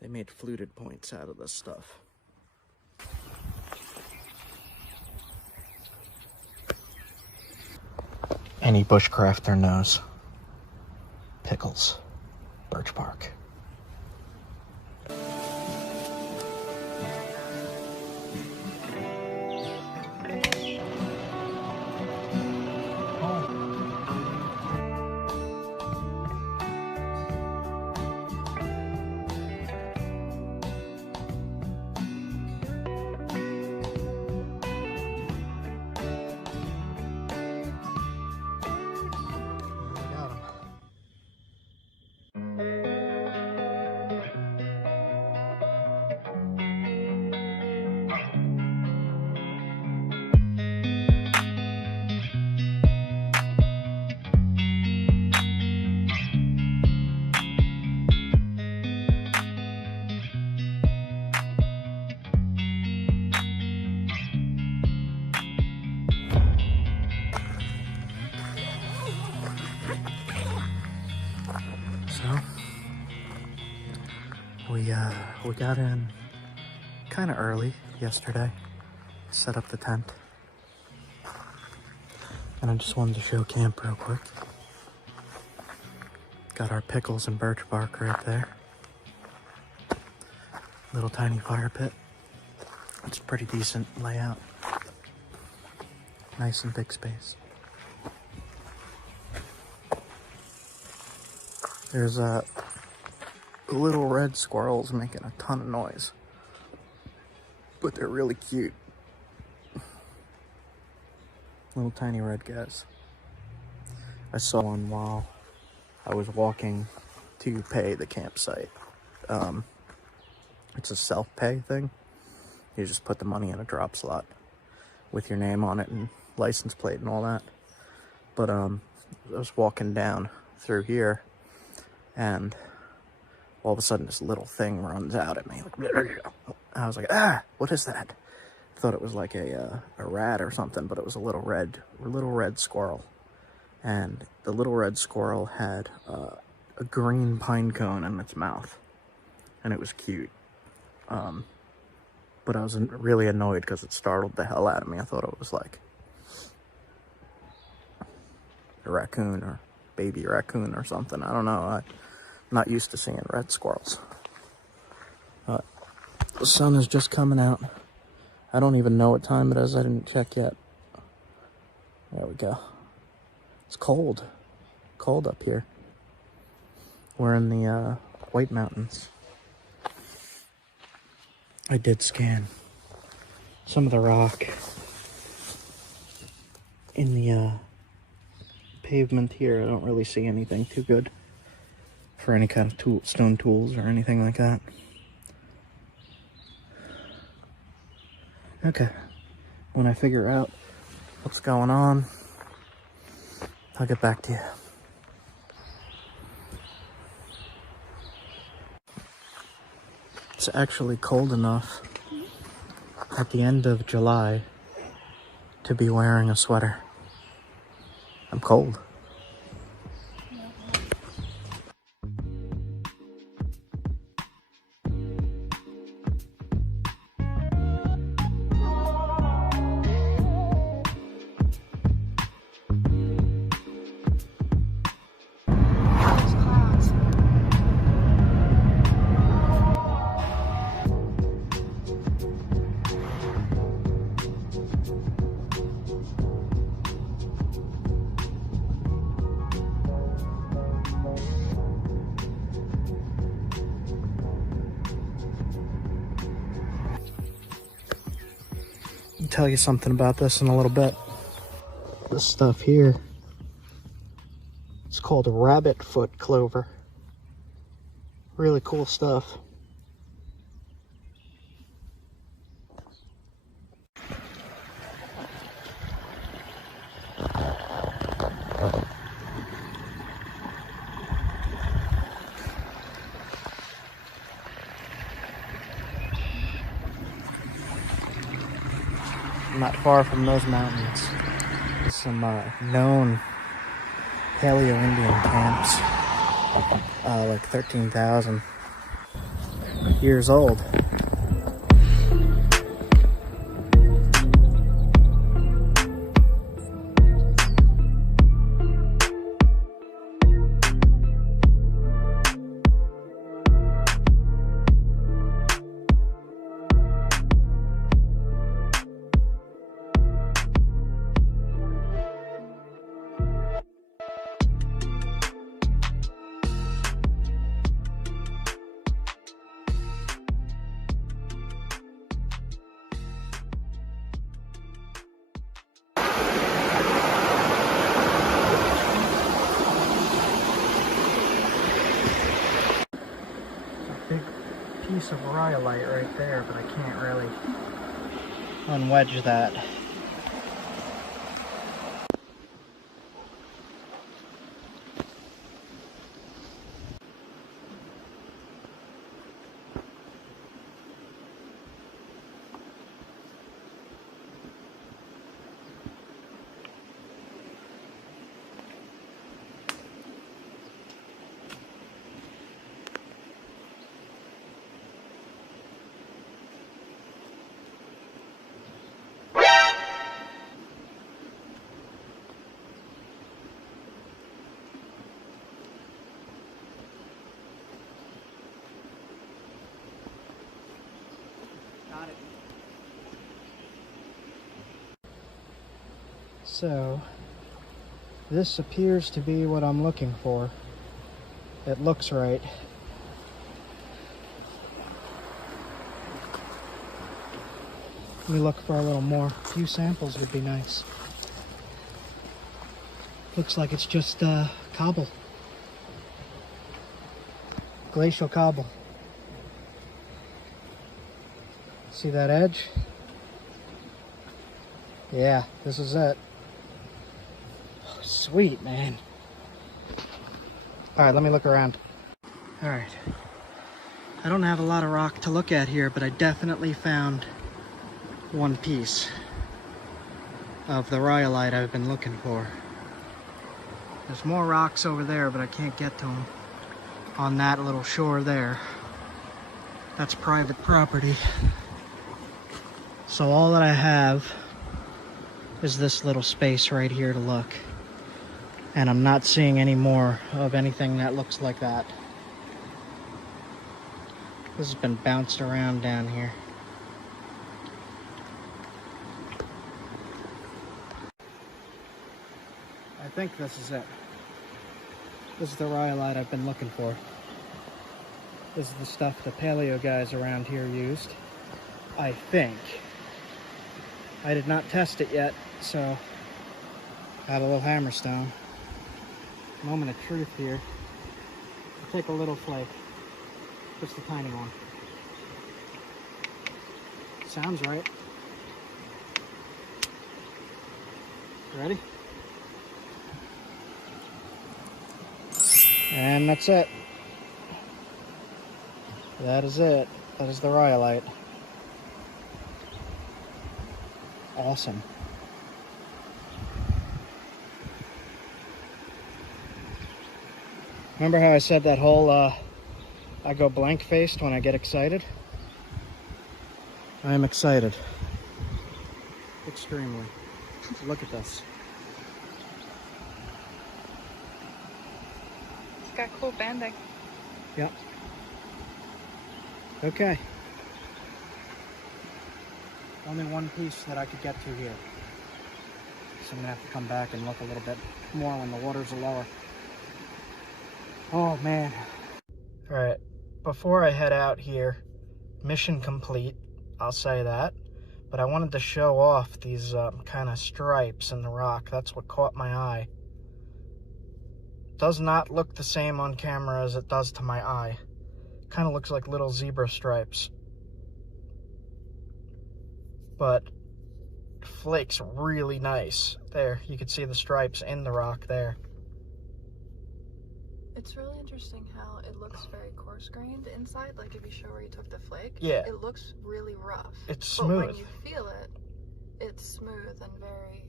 They made fluted points out of this stuff. Any bushcrafter knows. Pickles. Birch bark. So, we got in kind of early yesterday, set up the tent, and I just wanted to show camp real quick. Got our pickles and birch bark right there. Little tiny fire pit. It's a pretty decent layout. Nice and big space. There's little red squirrels making a ton of noise, but they're really cute. Little tiny red guys. I saw one while I was walking to pay the campsite. It's a self-pay thing. You just put the money in a drop slot with your name on it and license plate and all that. But I was walking down through here, and all of a sudden this little thing runs out at me. I was like, ah, what is that? I thought it was like a rat or something, but it was a little red squirrel. And the little red squirrel had a green pine cone in its mouth, and it was cute. But I was really annoyed because it startled the hell out of me. I thought it was like a raccoon or baby raccoon or something. I don't know. I'm not used to seeing red squirrels. The sun is just coming out. I don't even know what time it is. I didn't check yet. There we go. It's cold. Cold up here. We're in the White Mountains. I did scan some of the rock in the pavement here. I don't really see anything too good for any kind of stone tools or anything like that. Okay, when I figure out what's going on, I'll get back to you. It's actually cold enough at the end of July to be wearing a sweater. I'm cold. I'll tell you something about this in a little bit. This stuff here, it's called rabbit foot clover. Really cool stuff. Not far from those mountains, there's some known paleo-Indian camps, like 13,000. years old. Big piece of rhyolite right there, but I can't really unwedge that. So, this appears to be what I'm looking for. It looks right. Let me look for a little more. A few samples would be nice. Looks like it's just cobble. Glacial cobble. See that edge? Yeah, this is it. Sweet, man. All right, let me look around. All right. I don't have a lot of rock to look at here, but I definitely found one piece of the rhyolite I've been looking for. There's more rocks over there, but I can't get to them on that little shore there. That's private property. So all that I have is this little space right here to look. And I'm not seeing any more of anything that looks like that. This has been bounced around down here. I think this is it. This is the rhyolite I've been looking for. This is the stuff the paleo guys around here used, I think. I did not test it yet, so I have a little hammerstone. Moment of truth here. I'll take a little flake, just a tiny one. Sounds right. Ready? And that's it. That is it. That is the rhyolite. Awesome. Remember how I said that whole, I go blank-faced when I get excited? I am excited. Extremely. Look at this. It's got cool banding. Yep. Okay. Only one piece that I could get to here. So I'm gonna have to come back and look a little bit more when the waters are lower. Oh man. Alright, before I head out here, mission complete, I'll say that. But I wanted to show off these kind of stripes in the rock. That's what caught my eye. Does not look the same on camera as it does to my eye. Kind of looks like little zebra stripes. But flakes really nice. There, you can see the stripes in the rock there. It's really interesting how it looks very coarse-grained inside. Like if you show where you took the flake, Yeah. it looks really rough. It's smooth. But when you feel it, it's smooth and very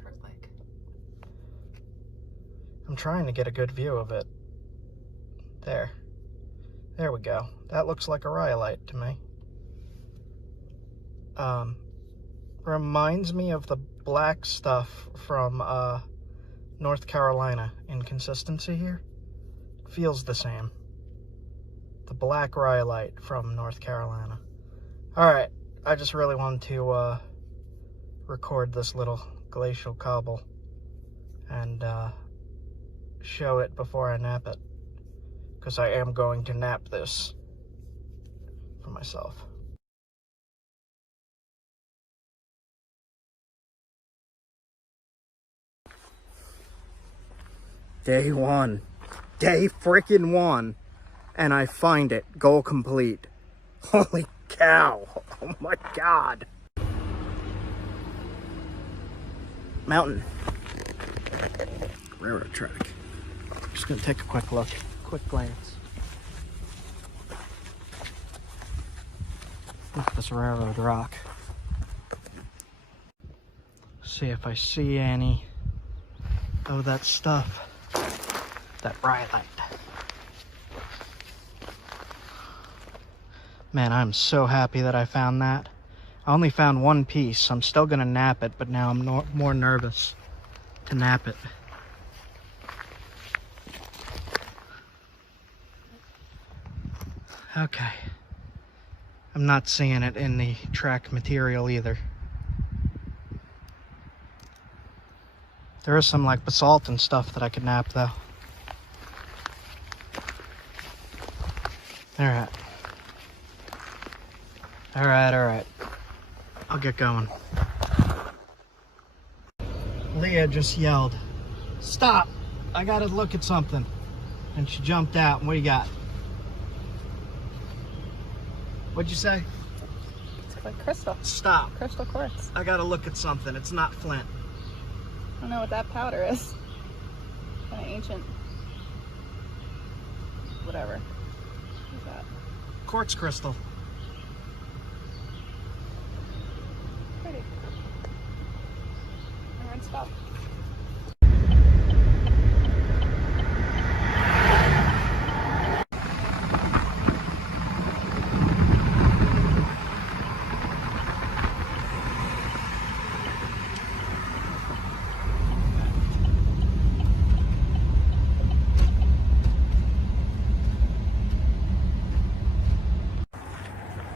chart-like. I'm trying to get a good view of it. There. There we go. That looks like a rhyolite to me. Reminds me of the black stuff from North Carolina in consistency here. Feels the same. The black rhyolite from North Carolina. Alright, I just really wanted to record this little glacial cobble and show it before I nap it. Because I am going to nap this for myself. Day one. Day freaking one. And I find it. Goal complete. Holy cow. Oh my god. Mountain. Railroad track. Just gonna take a quick look. Quick glance. Look at this railroad rock. See if I see any of that stuff. That rhyolite. Man, I'm so happy that I found that. I only found one piece. I'm still gonna nap it, but now I'm more nervous to nap it. Okay. I'm not seeing it in the track material either. There is some like basalt and stuff that I could nap though. Alright. Alright. I'll get going. Leah just yelled, "Stop! I gotta look at something." And she jumped out. And what do you got? What'd you say? It's like crystal. Stop. Crystal quartz. I gotta look at something. It's not Flint. I don't know what that powder is. Kind of ancient. Whatever. What's that? Quartz crystal. Pretty. Alright, stop.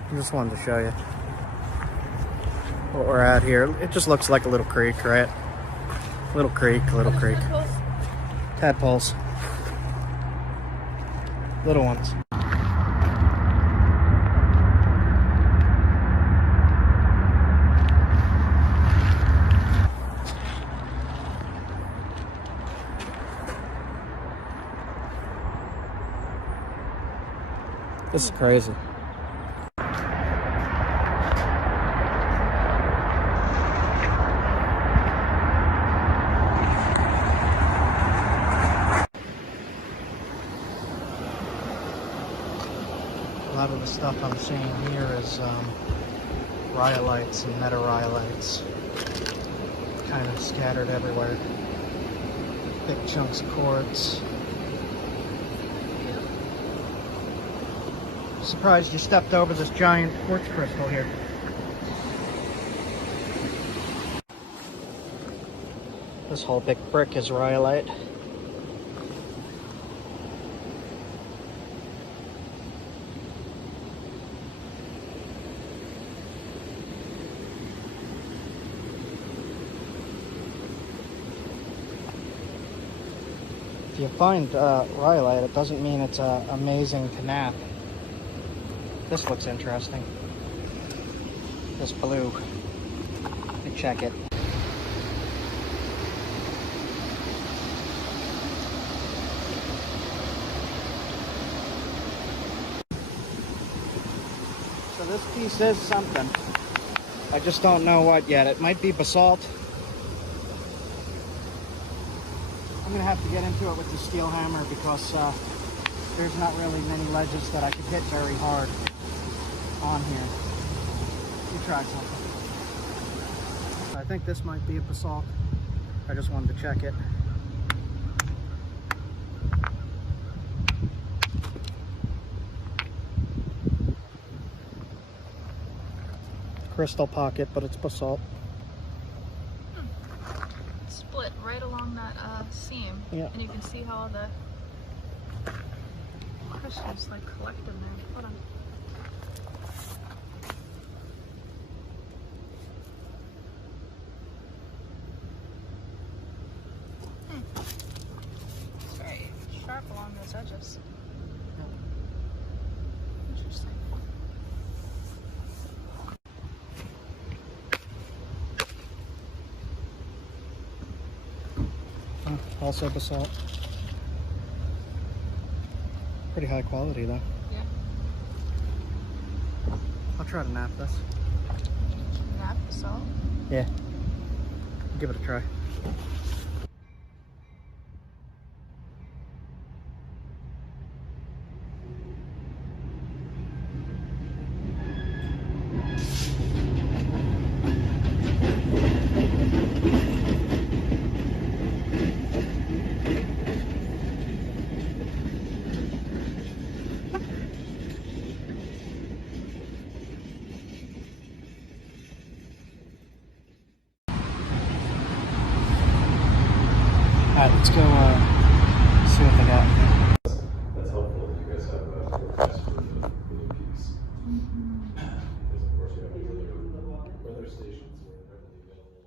I just wanted to show you what we're at here. It just looks like a little creek, right? Little creek. Tadpoles. Little ones. This is crazy. A lot of the stuff I'm seeing here is rhyolites and metarhyolites, kind of scattered everywhere. Big chunks of quartz. Surprised you stepped over this giant quartz crystal here. This whole big brick is rhyolite. If you find rhyolite, it doesn't mean it's amazing to nap. This looks interesting. This blue. Let me check it. So this piece is something. I just don't know what yet. It might be basalt. I'm gonna have to get into it with the steel hammer because there's not really many ledges that I could hit very hard on here. You try something. I think this might be a basalt. I just wanted to check it. crystal pocket, but it's basalt. Split right along that seam. Yeah. And you can see how all the crystals like collect in there. Hold on. It's very sharp along those edges. Interesting. Also basalt. Pretty high quality though. Yeah. I'll try to nap this. Nap basalt? Yeah. Give it a try. Alright, let's go see what they got. That's helpful if you guys have a request for the piece. Because of course you have these other stations that are readily available.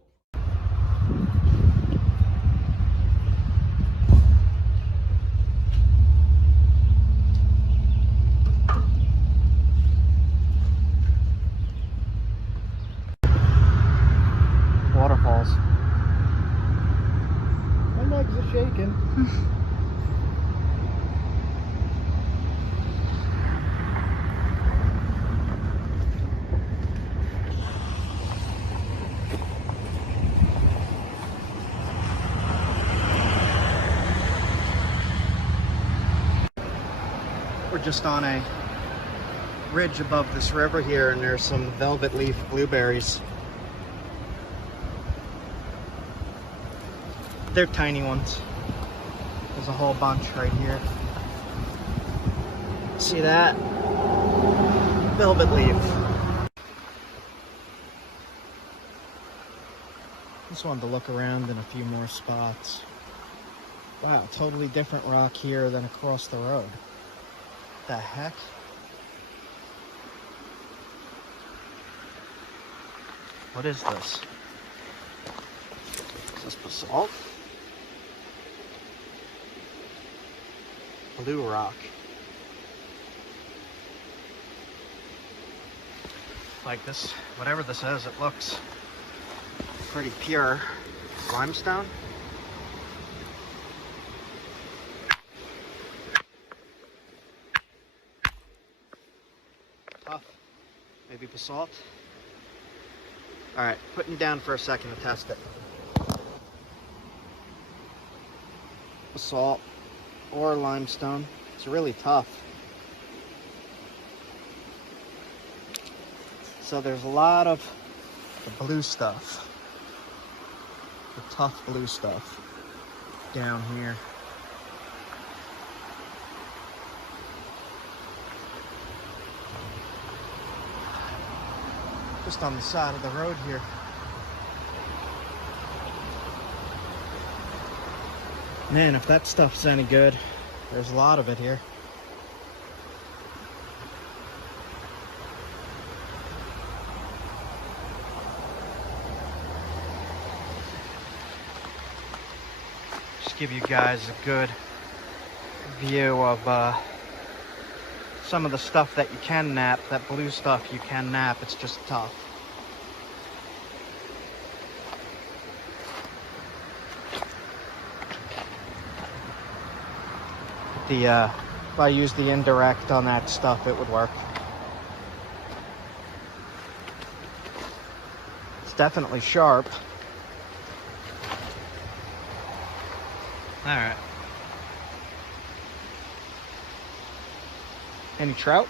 Waterfalls. My legs are shaking. We're just on a ridge above this river here, and there's some velvet leaf blueberries. They're tiny ones. There's a whole bunch right here. See that? Velvet leaf. Just wanted to look around in a few more spots. Wow, totally different rock here than across the road. The heck? What is this? Is this basalt? Blue rock. Like this, whatever this is, it looks pretty pure. Limestone? Tough. Maybe basalt? Alright, putting down for a second to test it. Basalt or limestone. It's really tough. So there's a lot of the blue stuff. The tough blue stuff down here. Just on the side of the road here. Man, if that stuff's any good, there's a lot of it here. Just give you guys a good view of some of the stuff that you can nap. That blue stuff you can nap, it's just tough. If I use the indirect on that stuff, it would work. It's definitely sharp. All right. Any trout?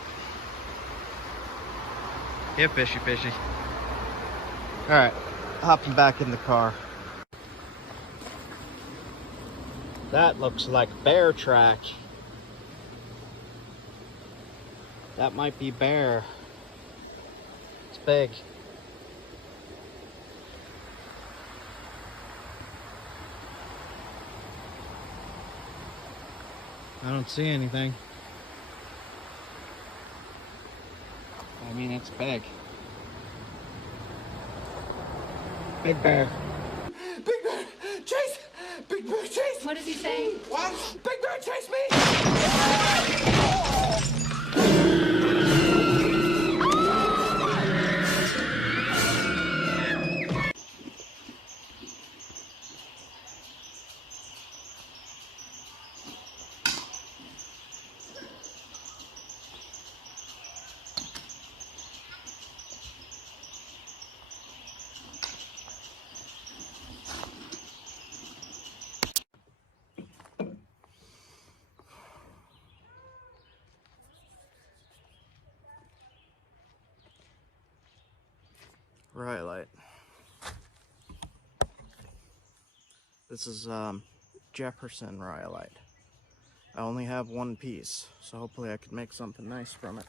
Yeah, fishy, fishy. All right, hopping back in the car. That looks like bear track. That might be bear. It's big. I don't see anything. I mean, it's big. Big bear. Big Bear, chase! Big Bear, chase! What is he saying? What? Big Bear, chase me! Rhyolite. This is Jefferson rhyolite. I only have one piece, so hopefully I can make something nice from it.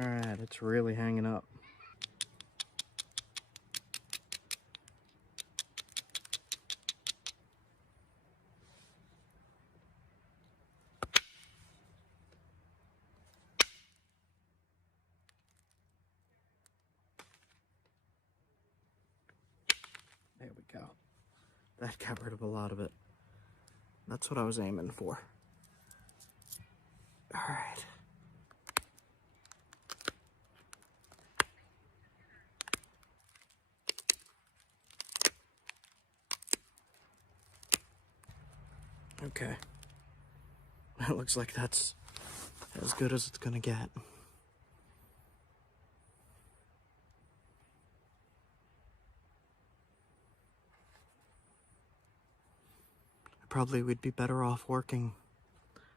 Alright, it's really hanging up. There we go. That got rid of a lot of it. That's what I was aiming for. Alright. Okay. It looks like that's as good as it's gonna get. Probably we'd be better off working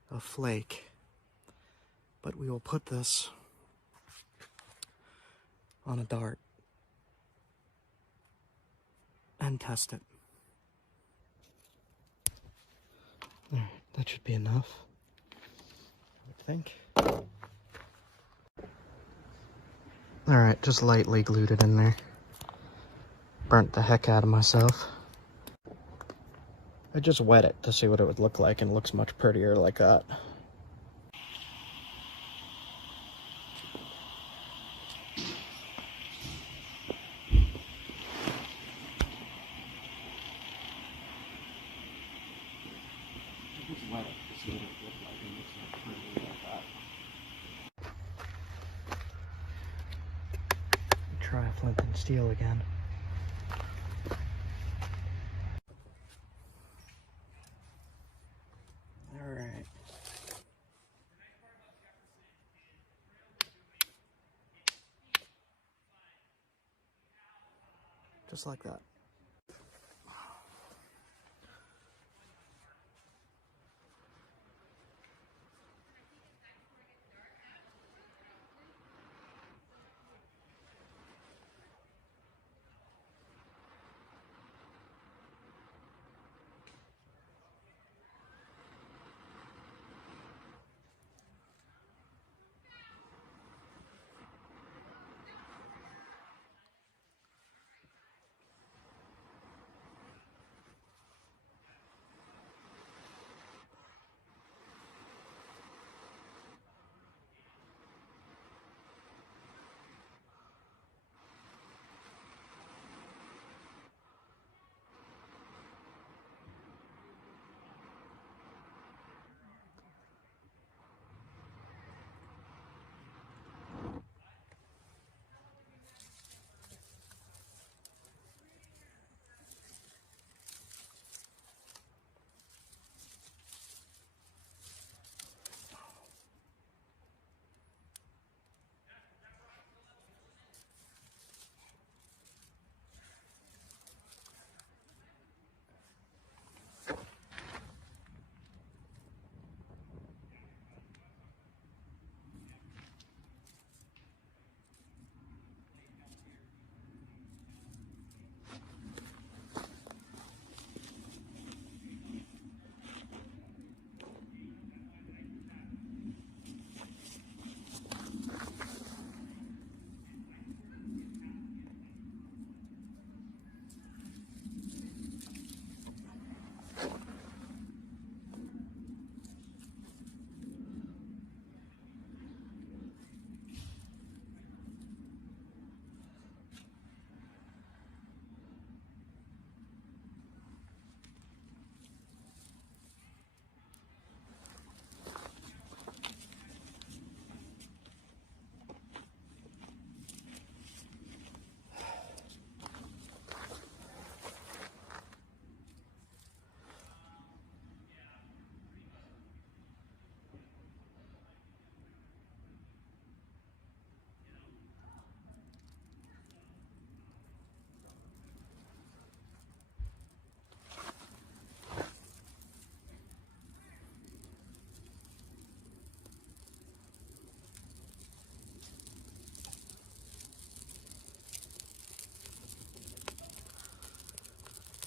a flake, but we will put this on a dart and test it. There, that should be enough, I think. Alright, just lightly glued it in there. Burnt the heck out of myself. I just wet it to see what it would look like, and it looks much prettier like that. Just wet it to see what it would look like, and it looks much prettier like that. Try Flint and steel again. Alright. Just like that.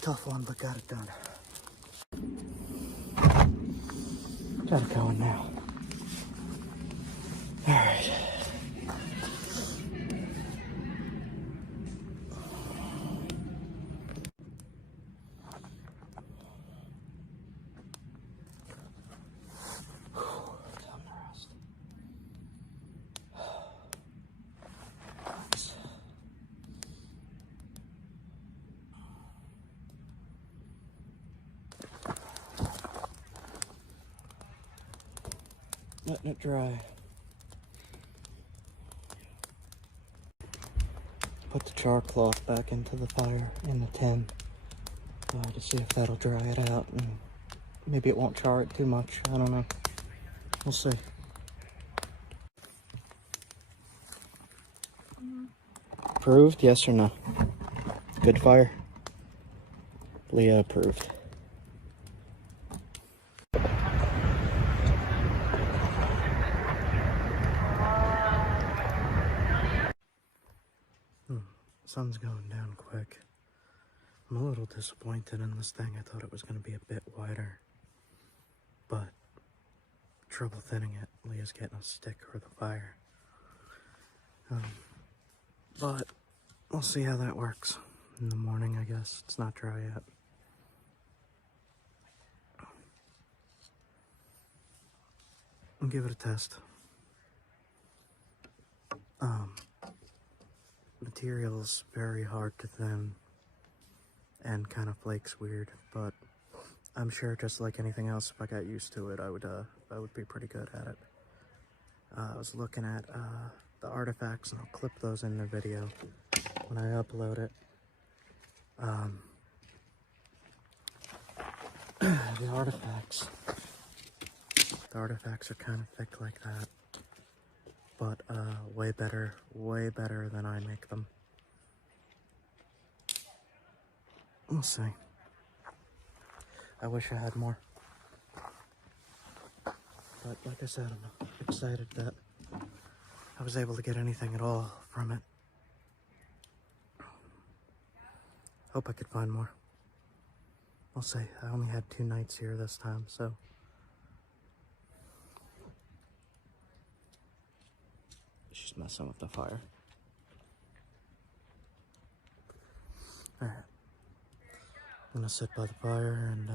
tough one, but got it done. Got it going now. Alright. Time to rest. Letting it dry. Put the char cloth back into the fire in the tin to see if that'll dry it out, and maybe it won't char it too much. I don't know. We'll see. Approved? Yes or no? Good fire? Leah approved. Sun's going down quick. I'm a little disappointed in this thing. I thought it was going to be a bit wider, but trouble thinning it. Leah's getting a stick for the fire. But we'll see how that works in the morning, I guess. It's not dry yet. I'll give it a test. Material's very hard to thin and kind of flakes weird, but I'm sure just like anything else, if I got used to it, I would be pretty good at it. I was looking at the artifacts, and I'll clip those in the video when I upload it. The artifacts are kind of thick like that, but way better than I make them. We'll see. I wish I had more, but like I said, I'm excited that I was able to get anything at all from it. Hope I could find more. We'll see. I only had 2 nights here this time, so she's messing with the fire. Alright. I'm gonna sit by the fire and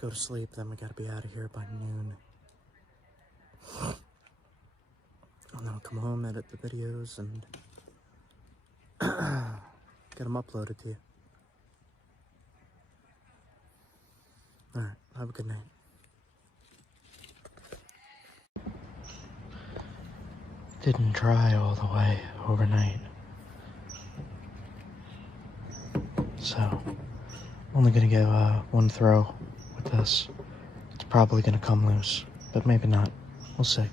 go to sleep, then we gotta be out of here by noon. And then I'll come home, edit the videos, and get them uploaded to you. Alright, have a good night. Didn't dry all the way overnight, so only gonna give one throw with this. It's probably gonna come loose, but maybe not. We'll see.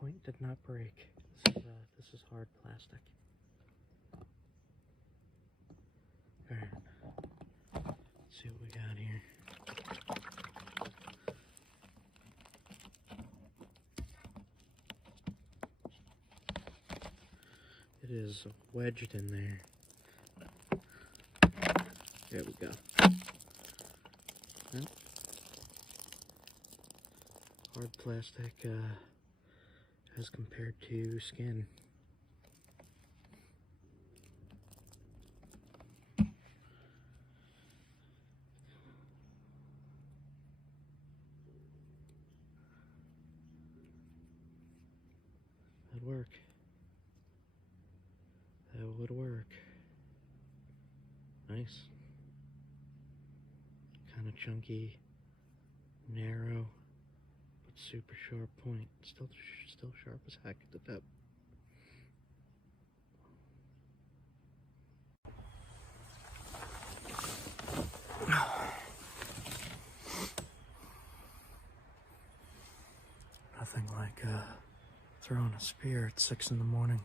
Point did not break. This is hard plastic. Alright. Let's see what we got here. It is wedged in there. There we go. Well, hard plastic as compared to skin. That'd work. That would work. Nice. Kind of chunky, narrow, but super sharp point. Still sharp as heck at the tip. Nothing like throwing a spear at 6 in the morning.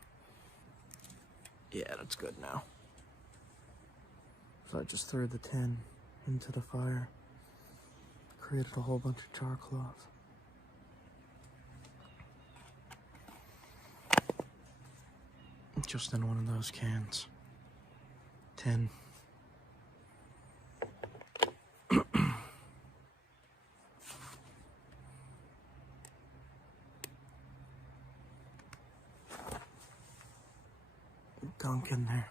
Yeah, that's good now. So I just threw the tin into the fire, created a whole bunch of char cloth. Just in one of those cans. Tin. Gunk in there.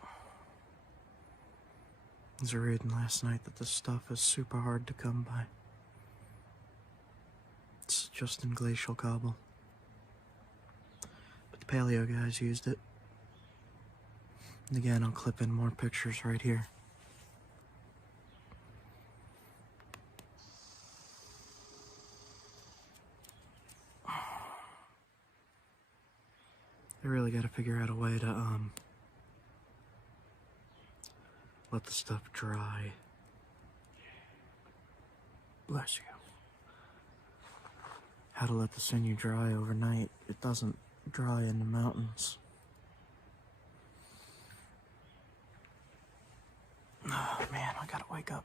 I was reading last night that this stuff is super hard to come by. It's just in glacial cobble. But the paleo guys used it. And again, I'll clip in more pictures right here. I really gotta figure out a way to, let the stuff dry. Bless you. How to let the sinew dry overnight. It doesn't dry in the mountains. Oh man, I gotta wake up.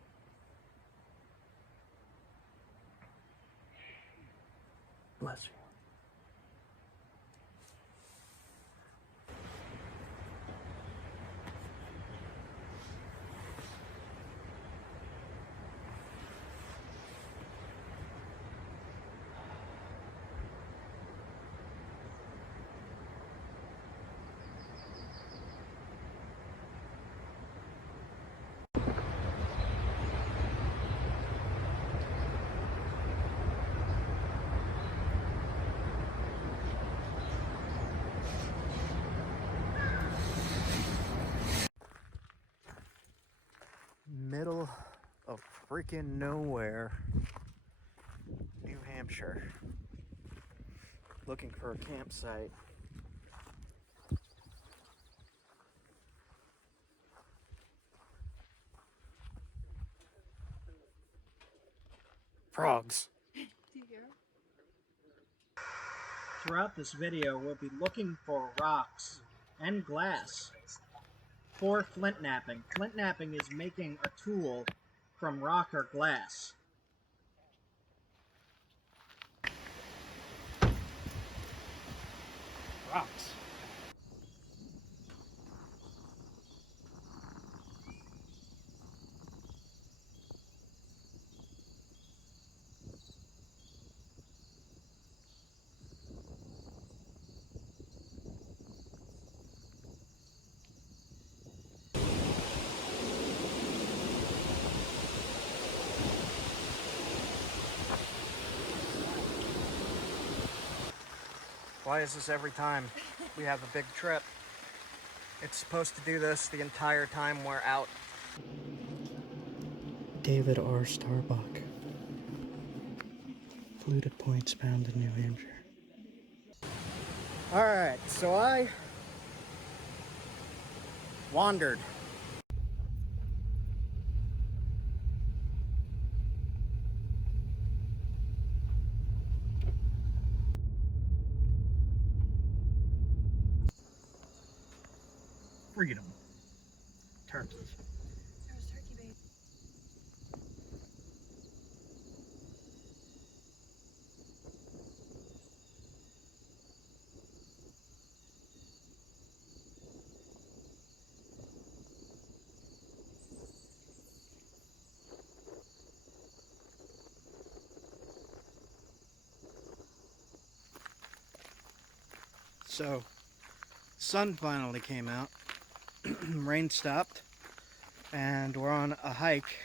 Bless you. Middle of freaking nowhere, New Hampshire. Looking for a campsite. Frogs. Throughout this video, we'll be looking for rocks and glass for flint knapping. Flint knapping is making a tool from rock or glass. Rocks. Why is this every time we have a big trip? It's supposed to do this the entire time we're out. David R. Starbuck. Fluted points found in New Hampshire. Alright, so I wandered. Freedom. Turkey. There was turkey bait. So, sun finally came out, rain stopped, and we're on a hike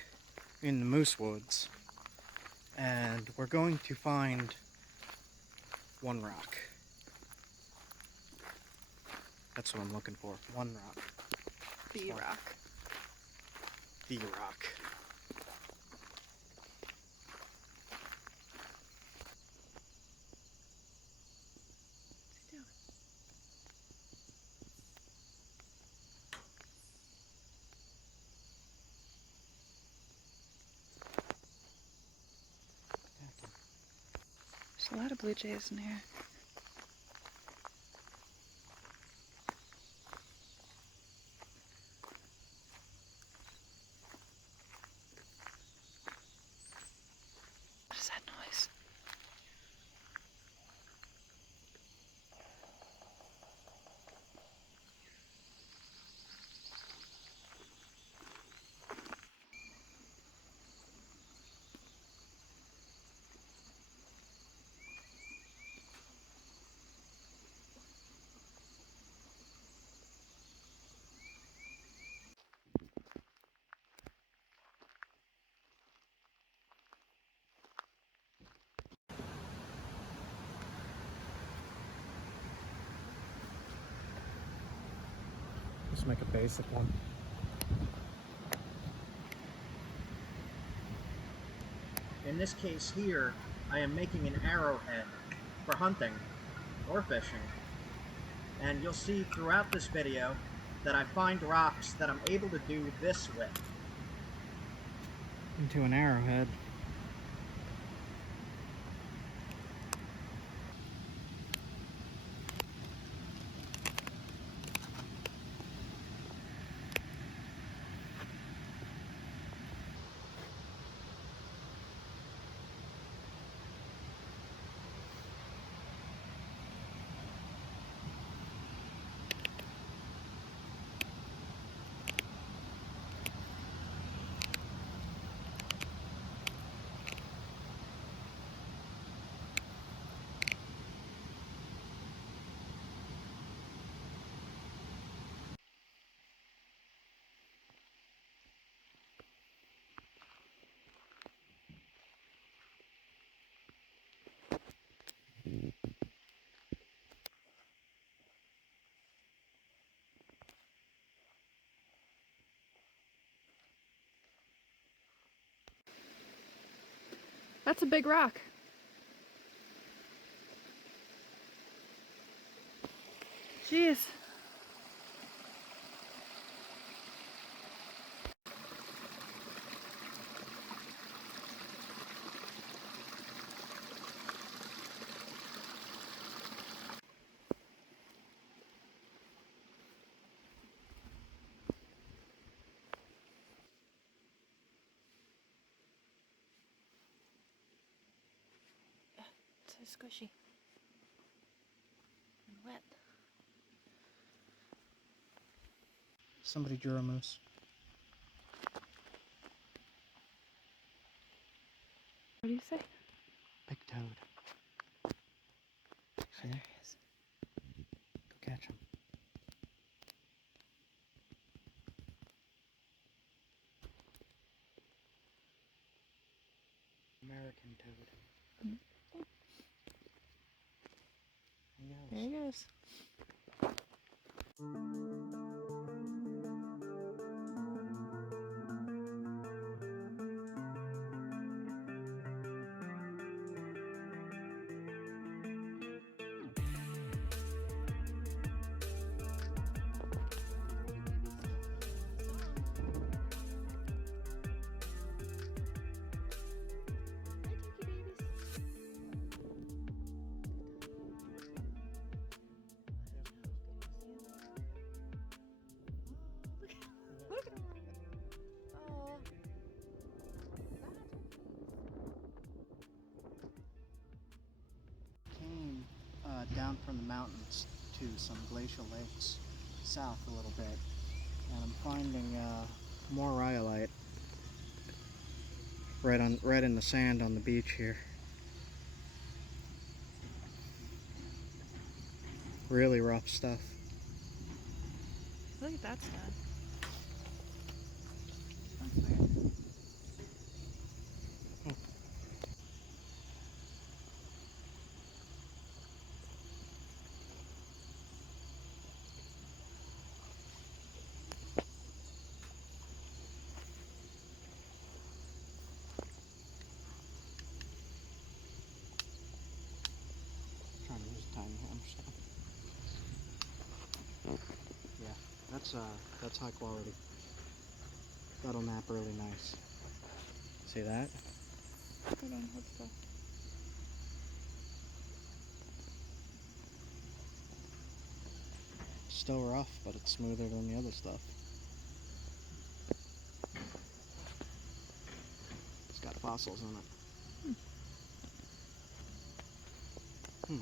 in the Moose Woods. And we're going to find one rock. That's what I'm looking for, one rock. The rock. The rock. Sit down. There's a lot of blue jays in here. What is that noise? Just make a basic one. In this case here, I am making an arrowhead for hunting or fishing. And you'll see throughout this video that I find rocks that I'm able to do this with. Into an arrowhead. That's a big rock. Jeez. So squishy and wet. Somebody drew a moose. What do you say? Big toad. See? There he is. Go catch him. American toad. There he goes. Came down from the mountains to some glacial lakes south a little bit, and I'm finding more rhyolite right in the sand on the beach here. Really rough stuff. Look at that stud. That's weird. Trying to use a tiny hammer stuff. Yeah, that's high quality. That'll nap really nice. See that? Hold on, what's that? Still rough, but it's smoother than the other stuff. It's got fossils in it. Hmm.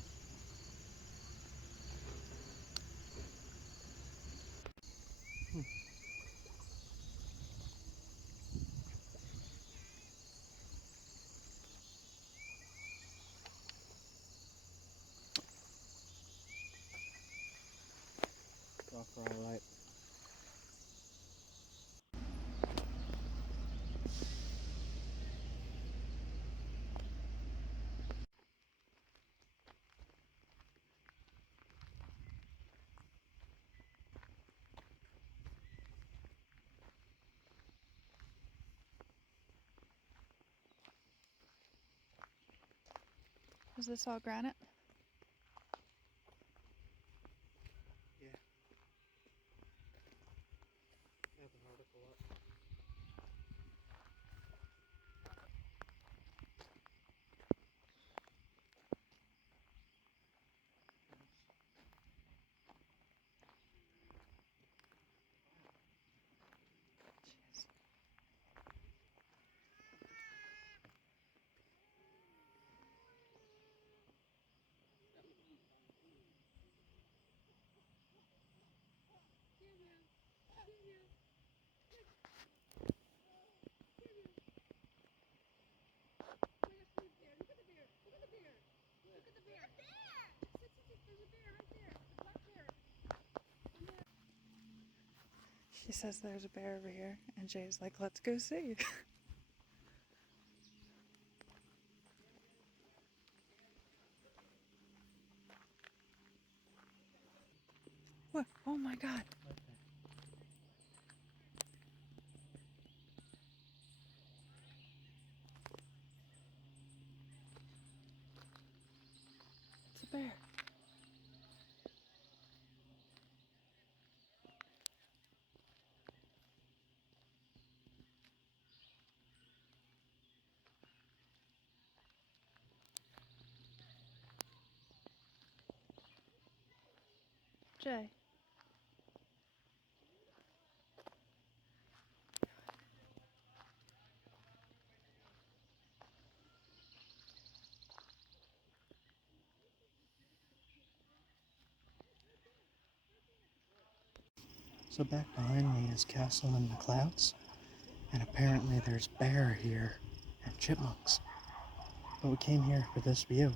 Rock are all right. Is this all granite? Yeah. I have an article up. She says there's a bear over here, and Jay's like, let's go see. What? Oh my god. It's a bear. Jay. So back behind me is Castle in the Clouds, and apparently there's bear here and chipmunks. But we came here for this view.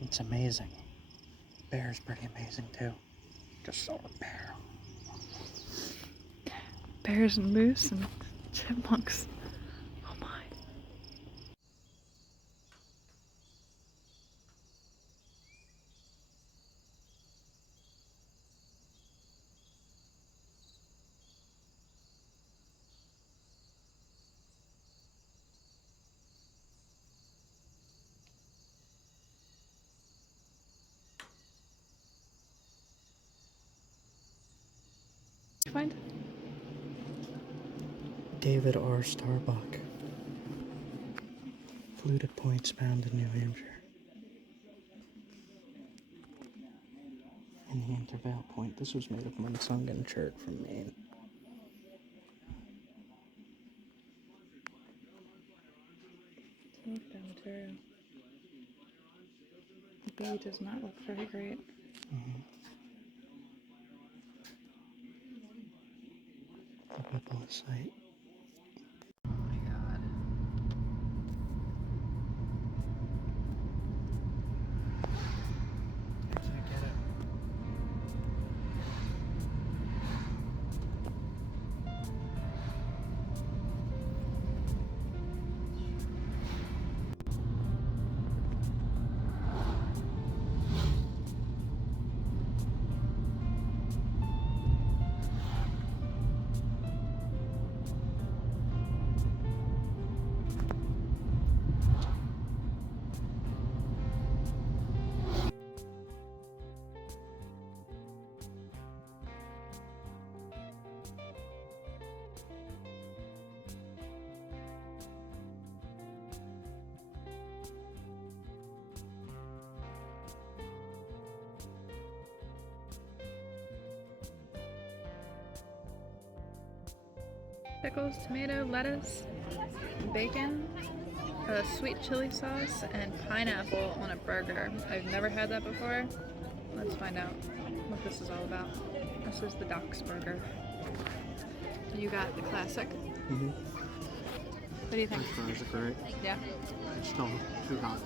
It's amazing. Bear's pretty amazing too. Just saw a bear. Bears and moose and chipmunks. Oh my. Did you find it? David R. Starbuck. Fluted points found in New Hampshire. And the Intervale Point. This was made of Munsungan chert from Maine. Look at that material. The bee does not look very great. Look up on the site. Oh my god. Actually, get it. pickles, tomato, lettuce, bacon, sweet chili sauce, and pineapple on a burger. I've never had that before. Let's find out what this is all about. This is the Doc's burger. You got the classic. Mm-hmm. What do you think? French fries are great. Yeah. It's still too hot.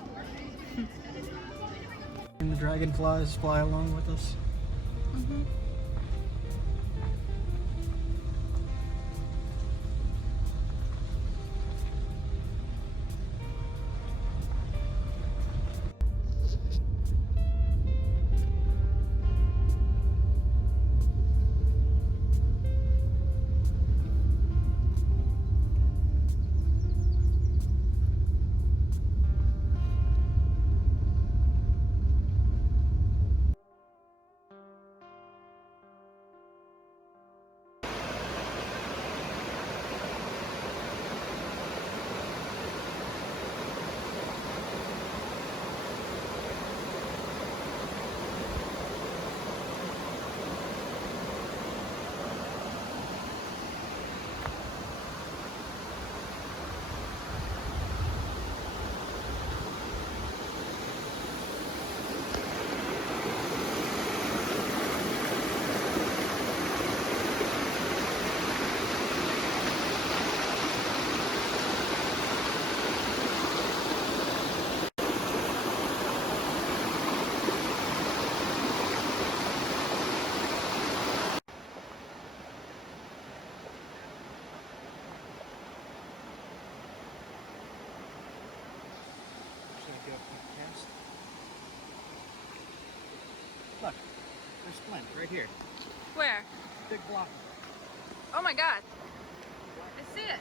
And the dragonflies fly along with us. Mm-hmm. Look, there's Flint right here. Where? Big block. Oh my god. I see it.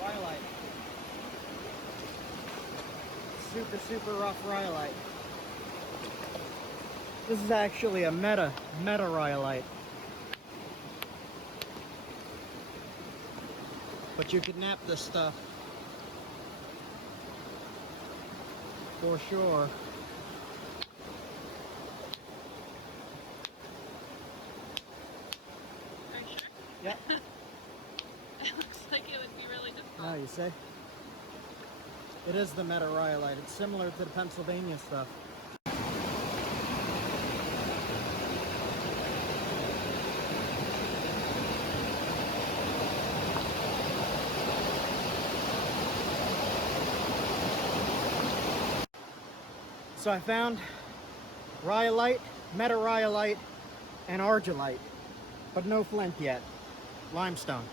Rhyolite. Super rough rhyolite. This is actually a meta rhyolite. But you could nap this stuff. For sure. Are you sure? Yeah. It looks like it would be really difficult. Oh, you say? It is the meta rhyolite. It's similar to the Pennsylvania stuff. So I found rhyolite, meta rhyolite, and argillite, but no flint yet. Limestone.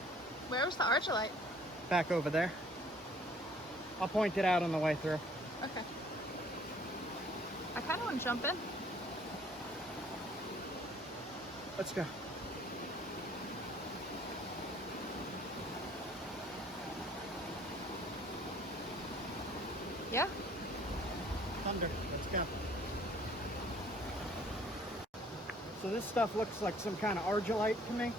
Where was the archaic? Back over there. I'll point it out on the way through. Okay. I kind of want to jump in. Let's go. Yeah? Thunder, let's go. So this stuff looks like some kind of argillite to me.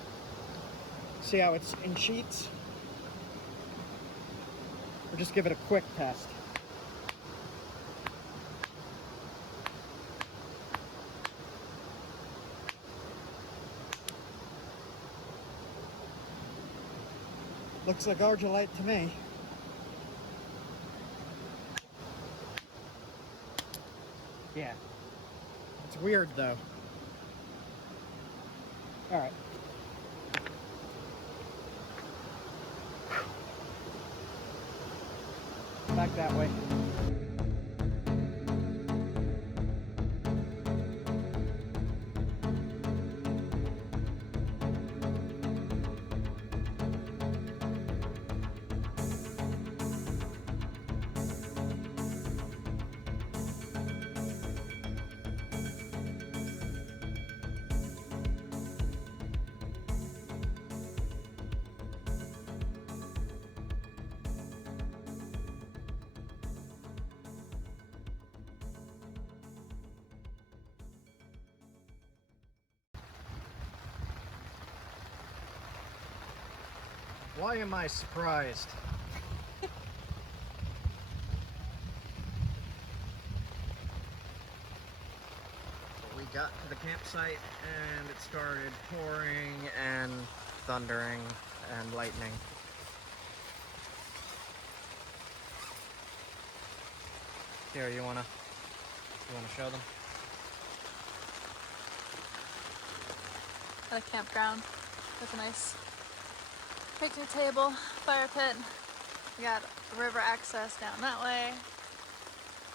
See how it's in sheets? Or just give it a quick test. Looks like argillite to me. Yeah. It's weird though. Alright. Back that way. Why am I surprised? We got to the campsite and it started pouring and thundering and lightning. Here, you wanna show them? At a campground with a nice picnic table, fire pit. We got river access down that way.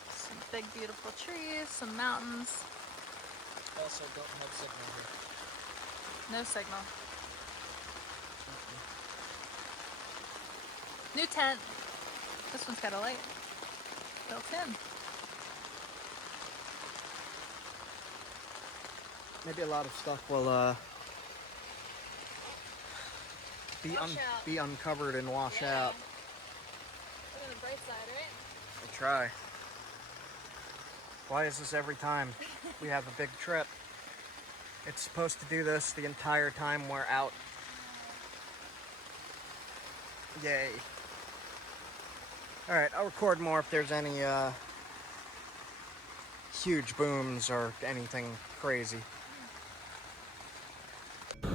Some big beautiful trees, some mountains. Also don't have signal here. No signal. New tent. This one's got a light built in. Maybe a lot of stuff will be uncovered and wash out. Look on the bright side, right? I try. Why is this every time we have a big trip? It's supposed to do this the entire time we're out. Yay. Alright, I'll record more if there's any huge booms or anything crazy. So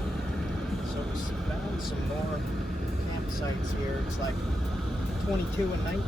we found some more campsites here. It's like 22 a night.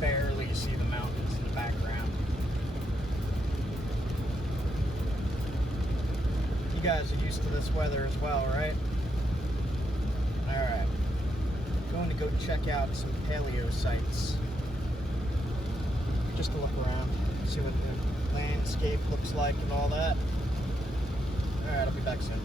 Barely see the mountains in the background. You guys are used to this weather as well, right? Alright. Going to go check out some paleo sites. Just to look around, see what the landscape looks like and all that. Alright, I'll be back soon.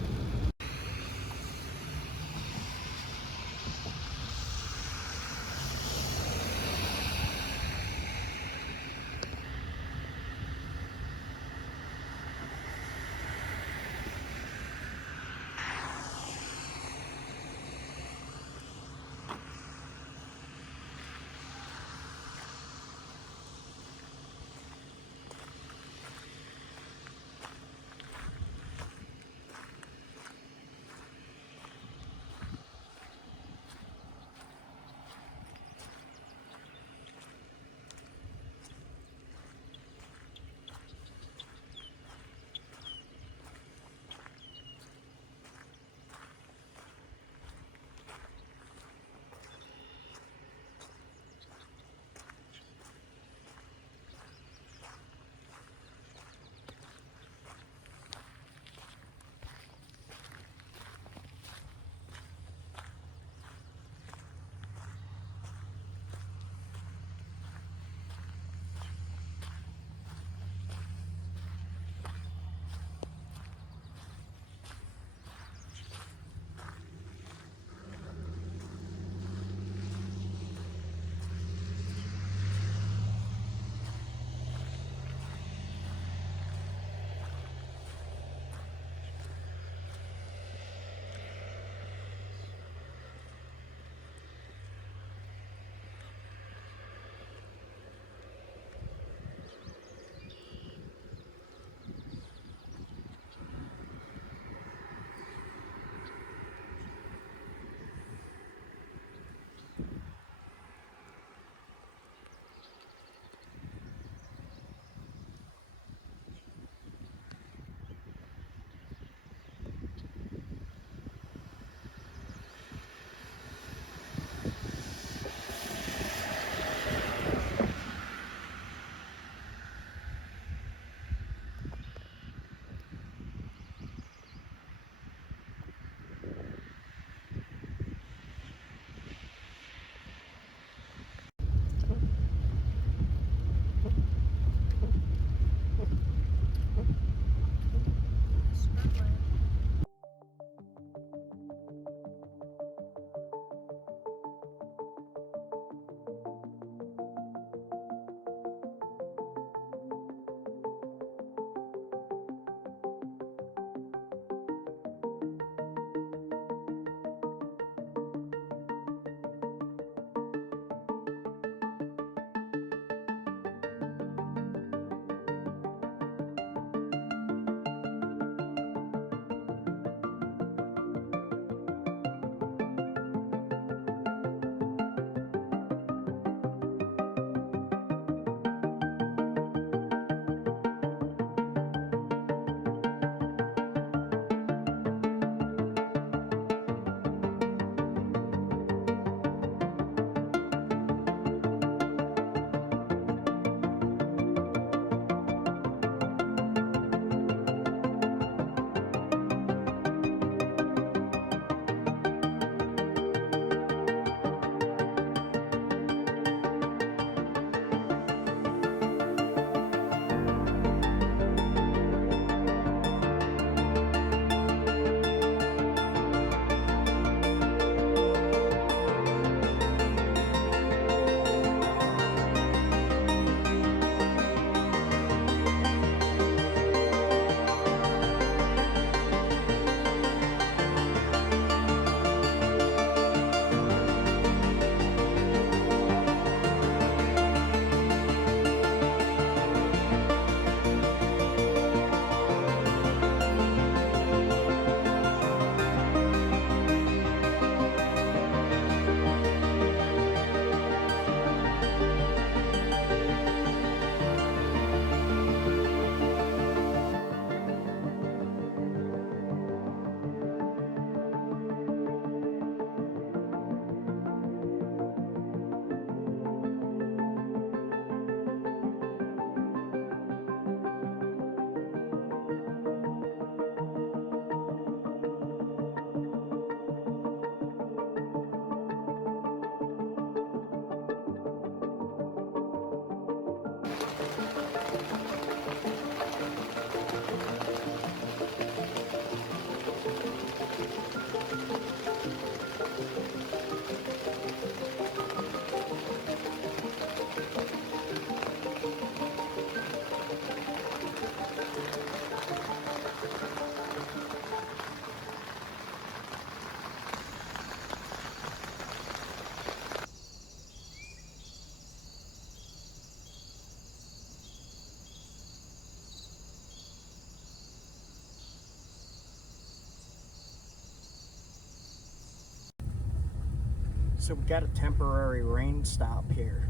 So we got a temporary rain stop here.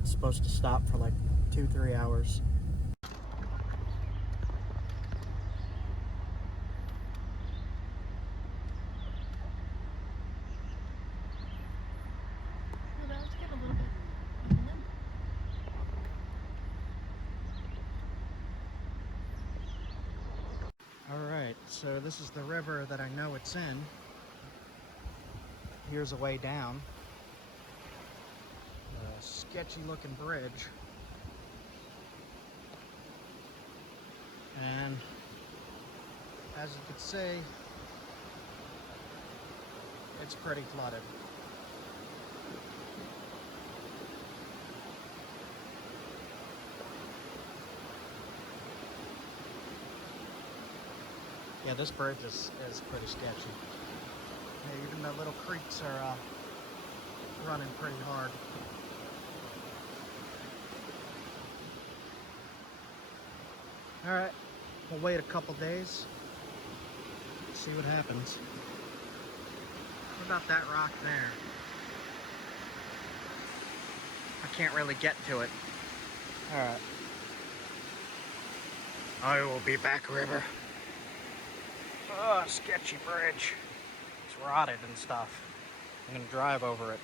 It's supposed to stop for like 2-3 hours. Well, that was get a little bit of a limp. Alright, so this is the river that I know it's in. Here's a way down. A sketchy looking bridge. And as you can see, it's pretty flooded. Yeah, this bridge is pretty sketchy. Yeah, even the little creeks are running pretty hard. Alright, we'll wait a couple days, see what happens. What about that rock there? I can't really get to it. Alright. I will be back, river. Oh, sketchy bridge. It's rotted and stuff. I'm gonna drive over it.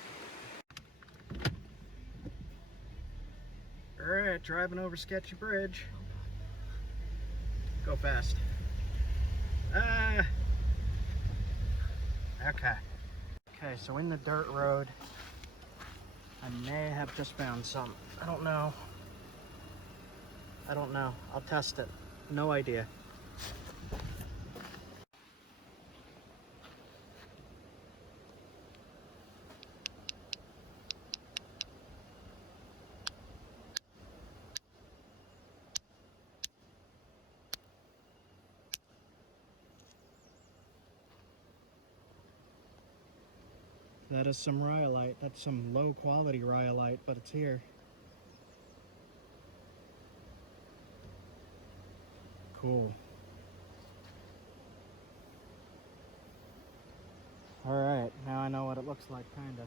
Alright, driving over sketchy bridge. Go fast. Okay. Okay, so in the dirt road, I may have just found some. I don't know. I'll test it. No idea. That is some rhyolite. That's some low quality rhyolite, but it's here. Cool. Alright, now I know what it looks like, kinda.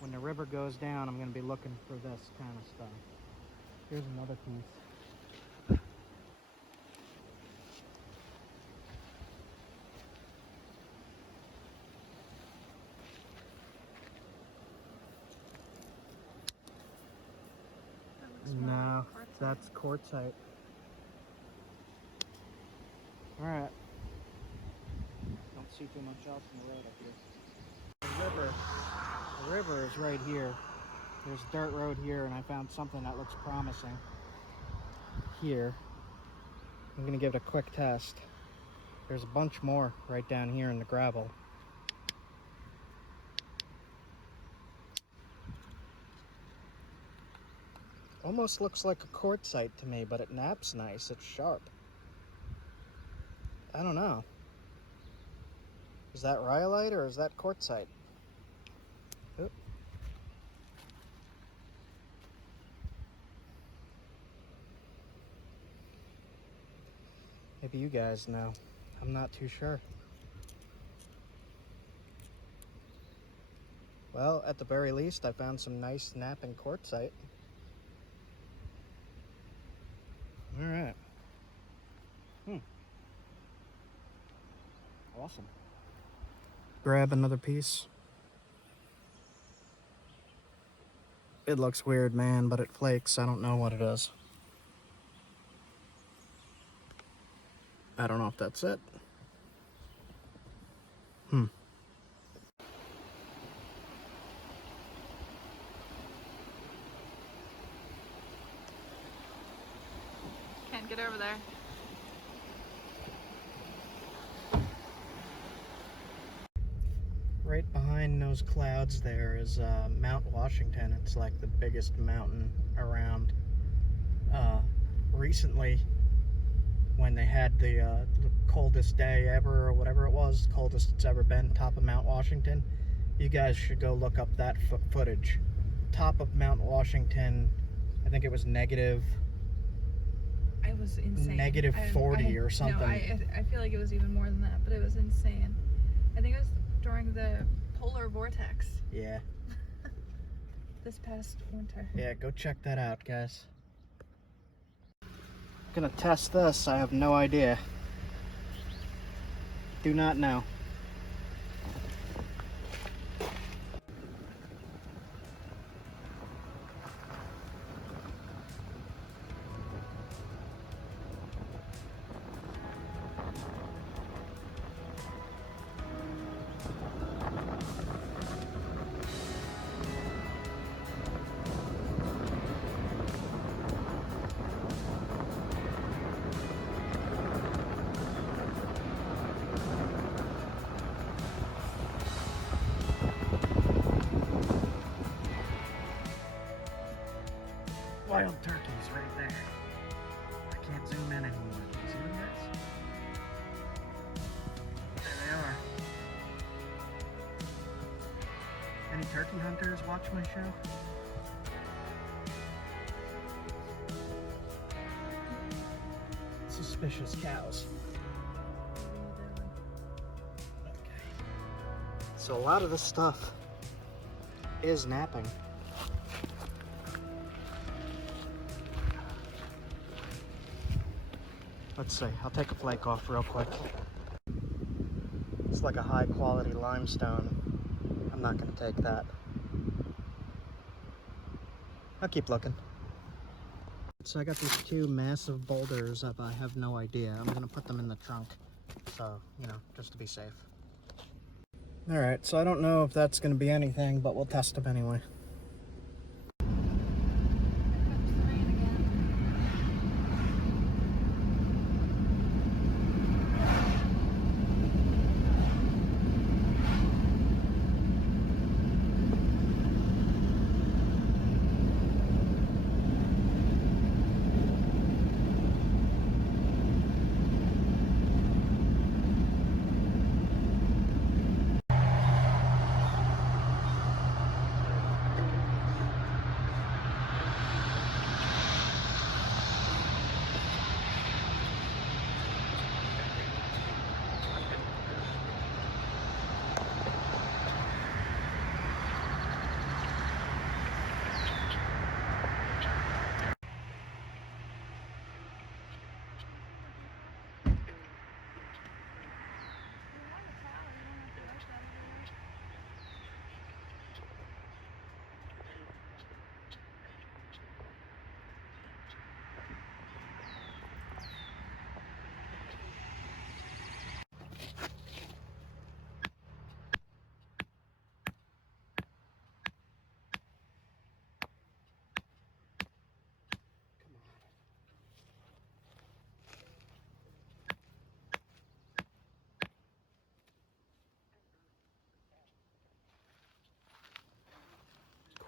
When the river goes down, I'm gonna be looking for this kind of stuff. Here's another piece. That looks more No, like quartzite. that's quartzite. Alright. Don't see too much else in the road up here. The river is right here. There's a dirt road here, and I found something that looks promising here. I'm gonna give it a quick test. There's a bunch more right down here in the gravel. Almost looks like a quartzite to me, but it naps nice. It's sharp. I don't know. Is that rhyolite or is that quartzite? Oop. Maybe you guys know. I'm not too sure. Well, at the very least, I found some nice napping quartzite. All right. Awesome. Grab another piece. It looks weird, man, but it flakes. I don't know what it is. I don't know if that's it. Can't get over there. Right behind those clouds there is Mount Washington. It's like the biggest mountain around. Recently, when they had the coldest day ever, or whatever it was, coldest it's ever been, top of Mount Washington, you guys should go look up that footage. Top of Mount Washington, I think it was negative. It was insane. Negative 40 or something. No, I feel like it was even more than that, but it was insane. I think it was during the polar vortex Yeah. this past winter. Yeah, go check that out, guys. Gonna test this. I have no idea. Do not know. Wild turkeys right there. I can't zoom in anymore. Can you see them, guys? There they are. Any turkey hunters watch my show? Suspicious cows. Okay. So a lot of this stuff is napping. Let's see, I'll take a flake off real quick. It's like a high quality limestone. I'm not gonna take that. I'll keep looking. So I got these two massive boulders up. I have no idea. I'm gonna put them in the trunk. So, you know, just to be safe. All right, so I don't know if that's gonna be anything, but we'll test them anyway.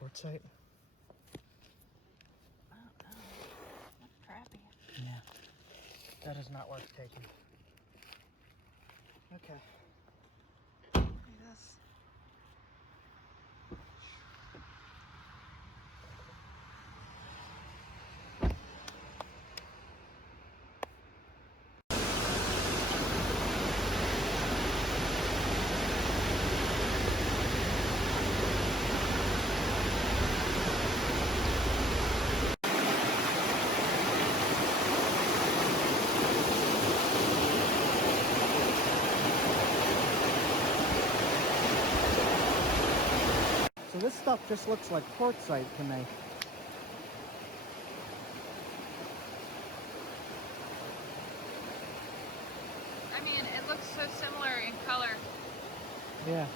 Quartzite? I don't know. That's crappy. Yeah. That is not worth taking. Okay. Look at this. So this stuff just looks like quartzite to me. I mean, it looks so similar in color. Yeah.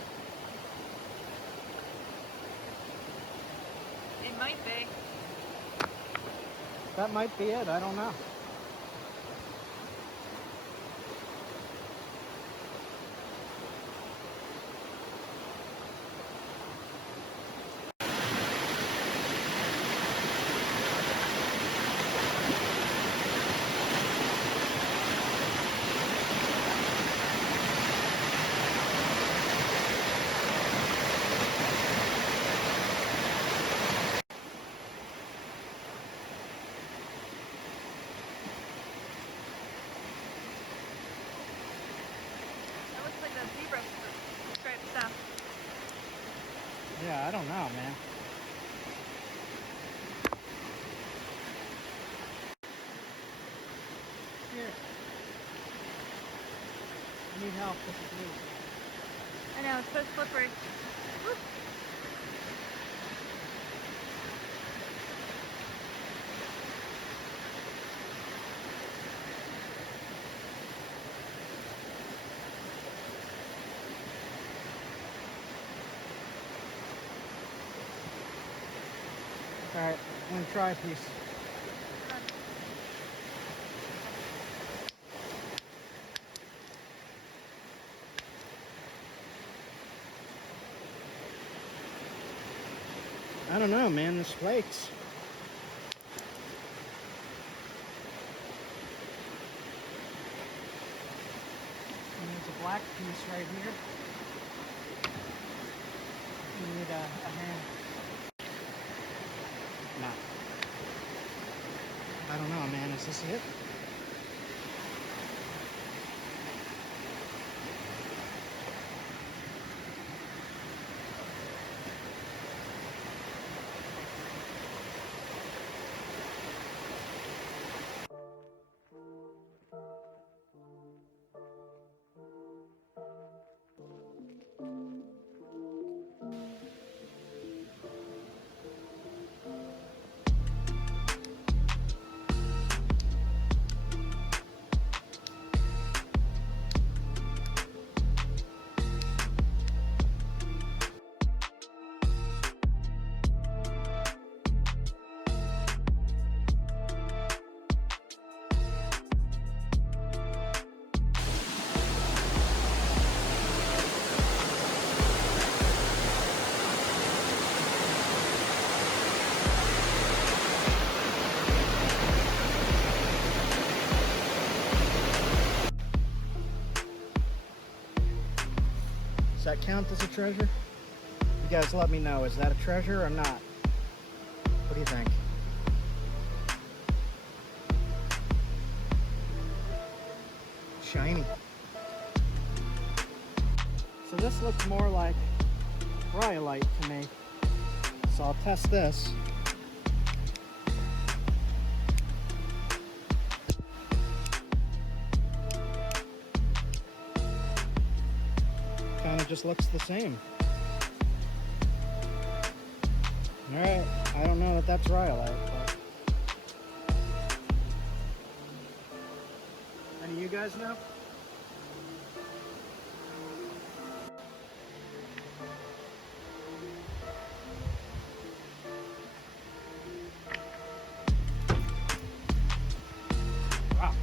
It might be. That might be it. I don't know. Yeah, I don't know, man. Here. I need help. This is loose. I know, it's so slippery. Woo. Alright, I'm gonna try a piece. I don't know, man, there's flakes. And there's a black piece right here. You need a hand. No. I don't know, man, is this it? Does that count as a treasure? You guys let me know, is that a treasure or not? What do you think? Shiny. So this looks more like rhyolite to me. So I'll test this. Kind of just looks the same. Alright, I don't know that that's rhyolite, but... Any of you guys know? Rocks.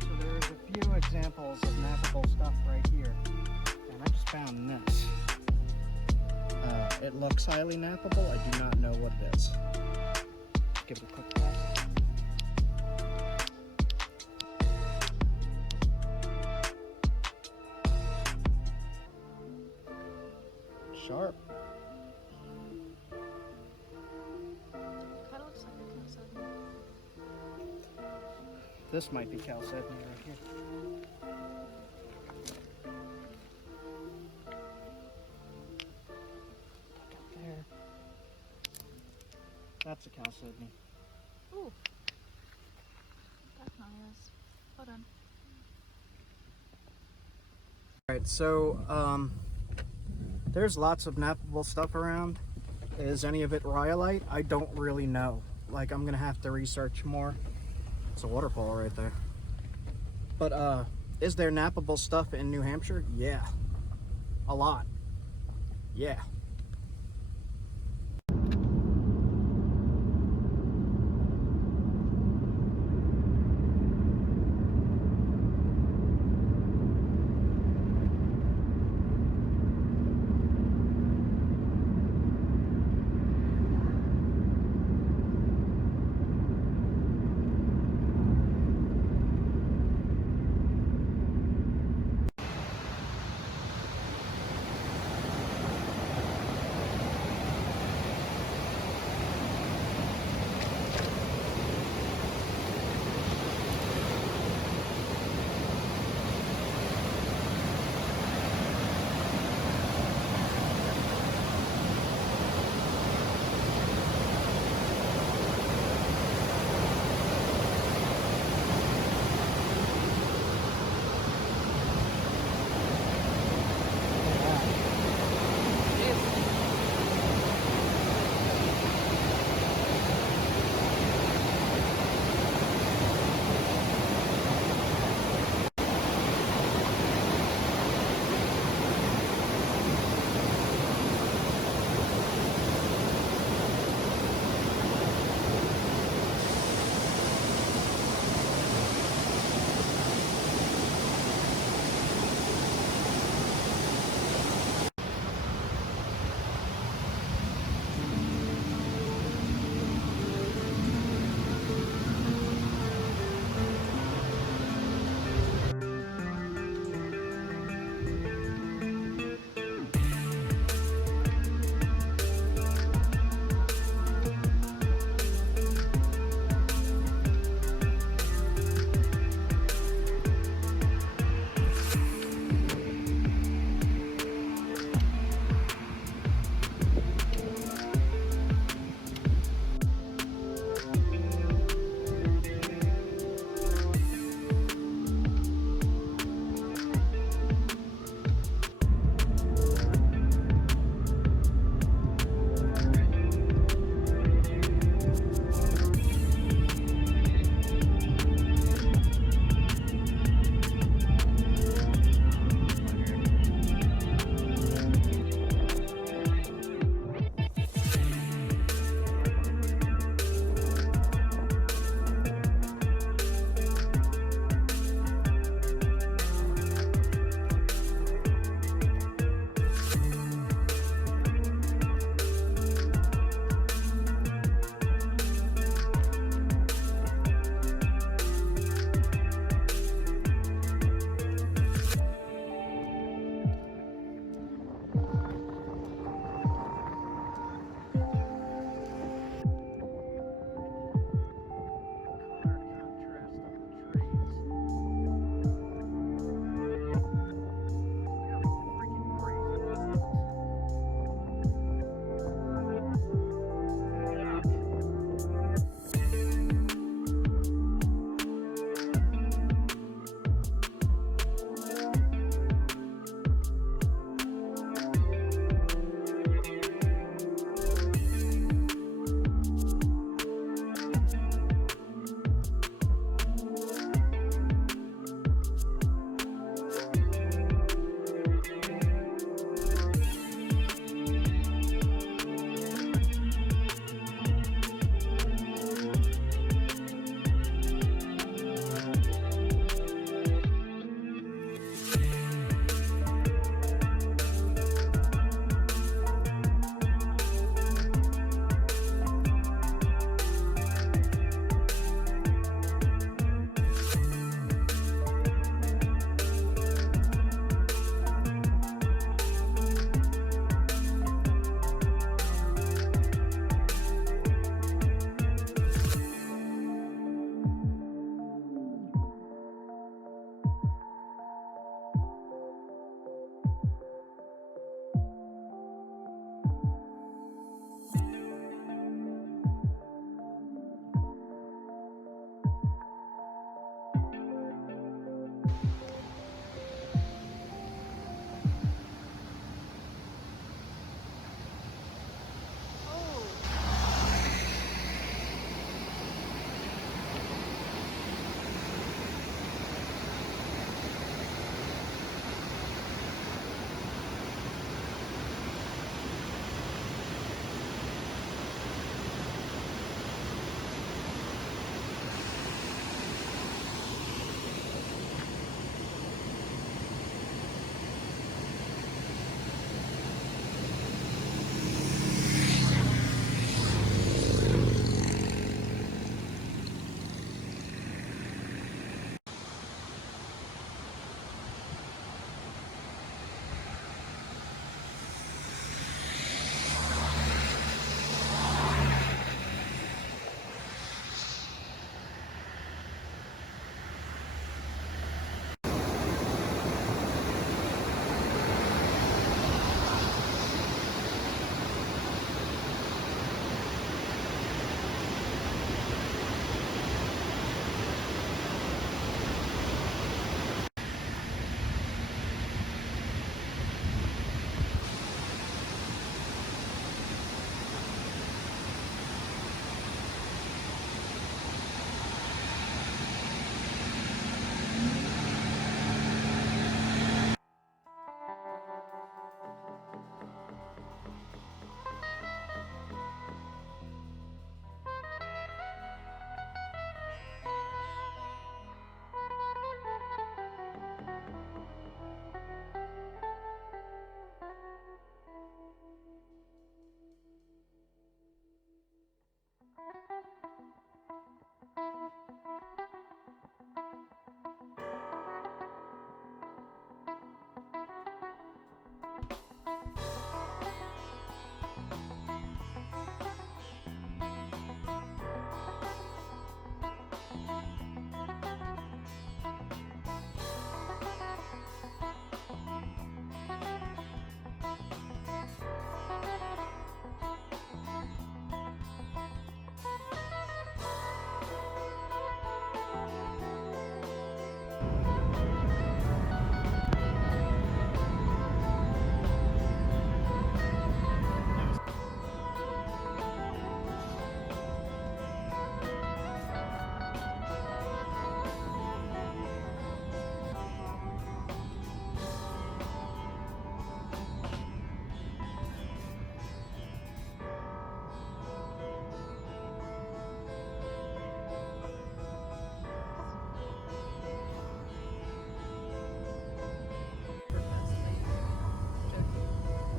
So there's a few examples of knappable stuff right here. And I just found this. It looks highly knappable. I do not know what it is. Let's give it a quick test. Sharp. Kind of looks like a chalcedony. This might be chalcedony right here. Look up there. That's a chalcedony. Ooh. Definitely is. Hold on. Alright, so there's lots of knappable stuff around. Is any of it rhyolite? I don't really know. Like, I'm gonna have to research more. It's a waterfall right there. But is there knappable stuff in New Hampshire? Yeah. A lot. Yeah.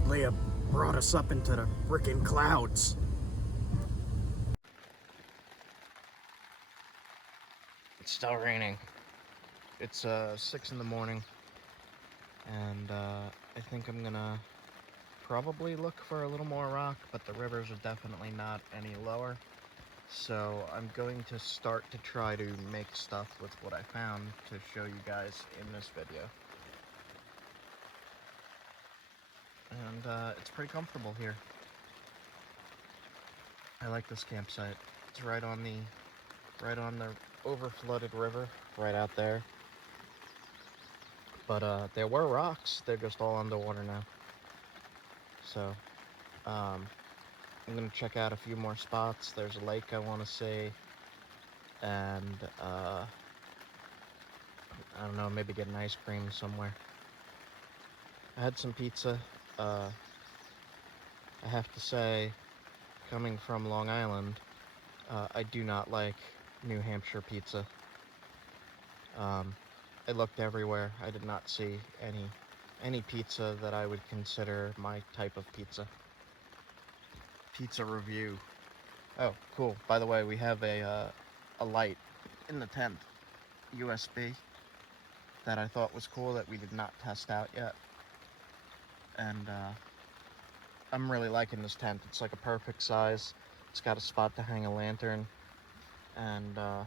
Leah brought us up into the freaking clouds. It's still raining. It's 6 in the morning, and I think I'm gonna probably look for a little more rock, but the rivers are definitely not any lower. So I'm going to start to try to make stuff with what I found to show you guys in this video. And it's pretty comfortable here. I like this campsite. It's right on the over-flooded river, right out there. But there were rocks. They're just all underwater now. So I'm gonna check out a few more spots. There's a lake I want to see, and I don't know, maybe get an ice cream somewhere. I had some pizza. I have to say, coming from Long Island, I do not like New Hampshire pizza. I looked everywhere. I did not see any pizza that I would consider my type of pizza. Pizza review. Oh, cool. By the way, we have a light in the tent, USB, that I thought was cool that we did not test out yet. And I'm really liking this tent. It's like a perfect size. It's got a spot to hang a lantern, and I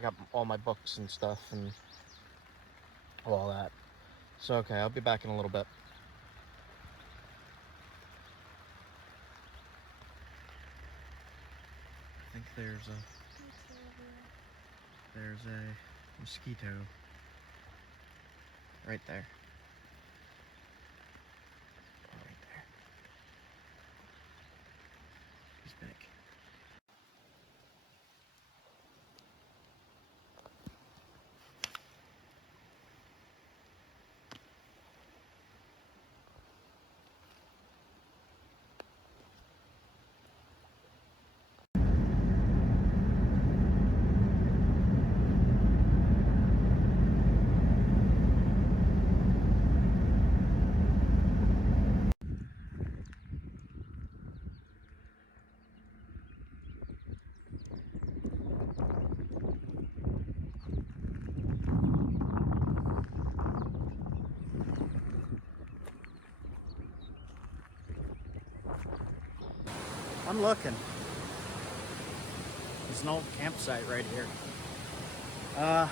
got all my books and stuff and all that. So okay, I'll be back in a little bit. I think there's a mosquito right there. Right there. He's big. I'm looking. There's an old campsite right here. I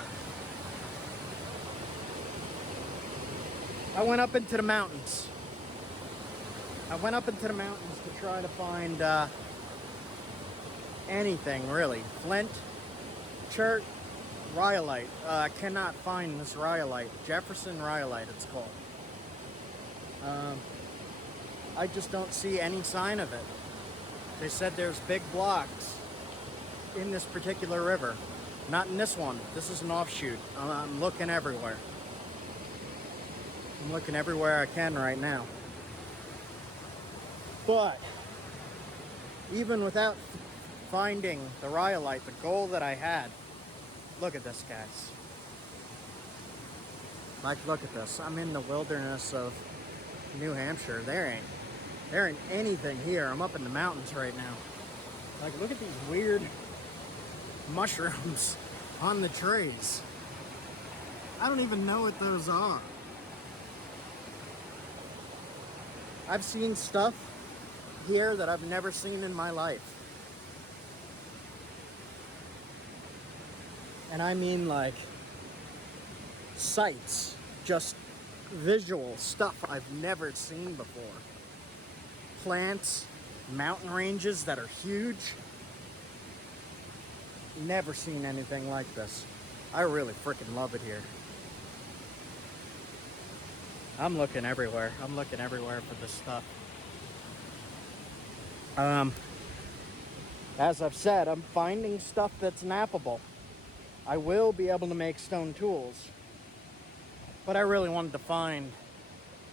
went up into the mountains. To try to find anything really. Flint, chert, rhyolite. I cannot find this rhyolite. Jefferson rhyolite, it's called. I just don't see any sign of it. They said there's big blocks in this particular river. Not in this one. This is an offshoot. I'm looking everywhere. I'm looking everywhere I can right now. But even without finding the rhyolite, the goal that I had, look at this, guys. Like, look at this. I'm in the wilderness of New Hampshire. There ain't anything here. I'm up in the mountains right now. Like, look at these weird mushrooms on the trees. I don't even know what those are. I've seen stuff here that I've never seen in my life. And I mean like sights, just visual stuff I've never seen before. Plants, mountain ranges that are huge. Never seen anything like this. I really freaking love it here. I'm looking everywhere. I'm looking everywhere for this stuff. As I've said, I'm finding stuff that's nappable. I will be able to make stone tools, but I really wanted to find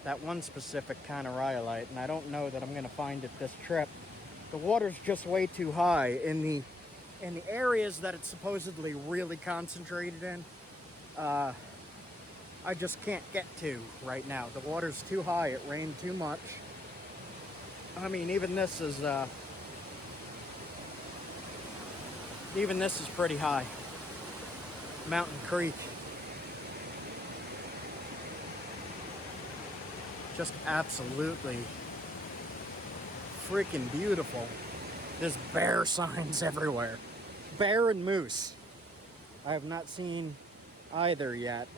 that one specific kind of rhyolite, and I don't know that I'm going to find it this trip. The water's just way too high in the areas that it's supposedly really concentrated in. I just can't get to right now. The water's too high. It rained too much. I mean, even this is pretty high. Mountain Creek. Just absolutely freaking beautiful. There's bear signs everywhere. Bear and moose. I have not seen either yet.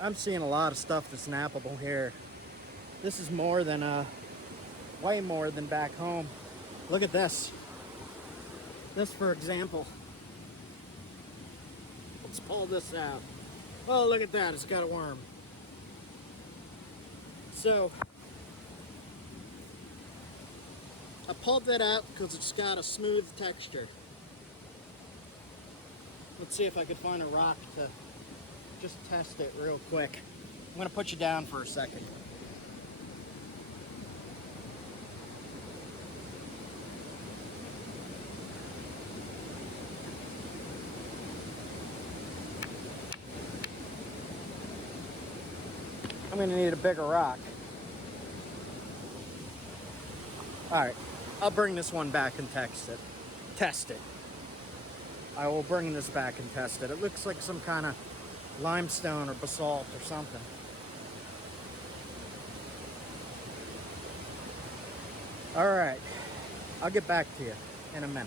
I'm seeing a lot of stuff that's nappable here. This is more than way more than back home. Look at this. This, for example. Let's pull this out. Oh, look at that. It's got a worm. So, I pulled that out because it's got a smooth texture. Let's see if I could find a rock to just test it real quick. I'm going to put you down for a second. I'm going to need a bigger rock. Alright, I'll bring this one back and test it. I will bring this back and test it. It looks like some kind of limestone or basalt or something. Alright, I'll get back to you in a minute.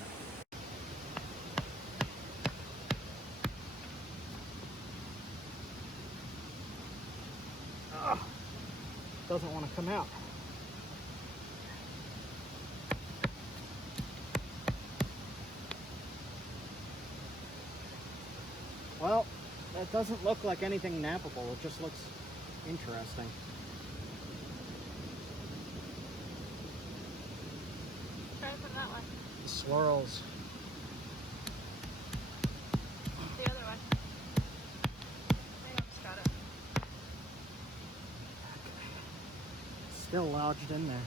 Ugh, doesn't want to come out. Well, that doesn't look like anything nappable. It just looks interesting. Try from that one. The swirls. The other one. I almost got it. Still lodged in there.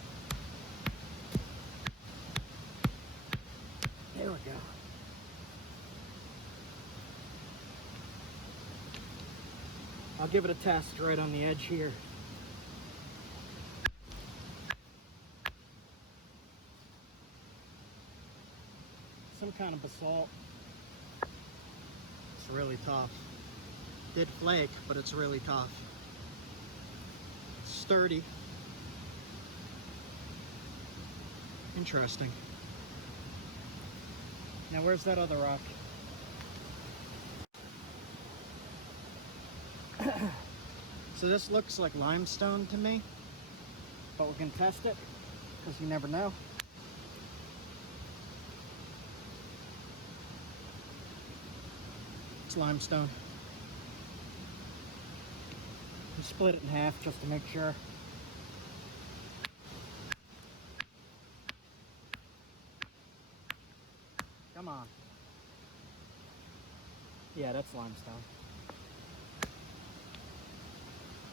There we go. I'll give it a test right on the edge here. Some kind of basalt. It's really tough. Did flake, but it's really tough. Sturdy. Interesting. Now where's that other rock? So this looks like limestone to me, but we can test it because you never know. It's limestone. We split it in half just to make sure. Come on. Yeah, that's limestone.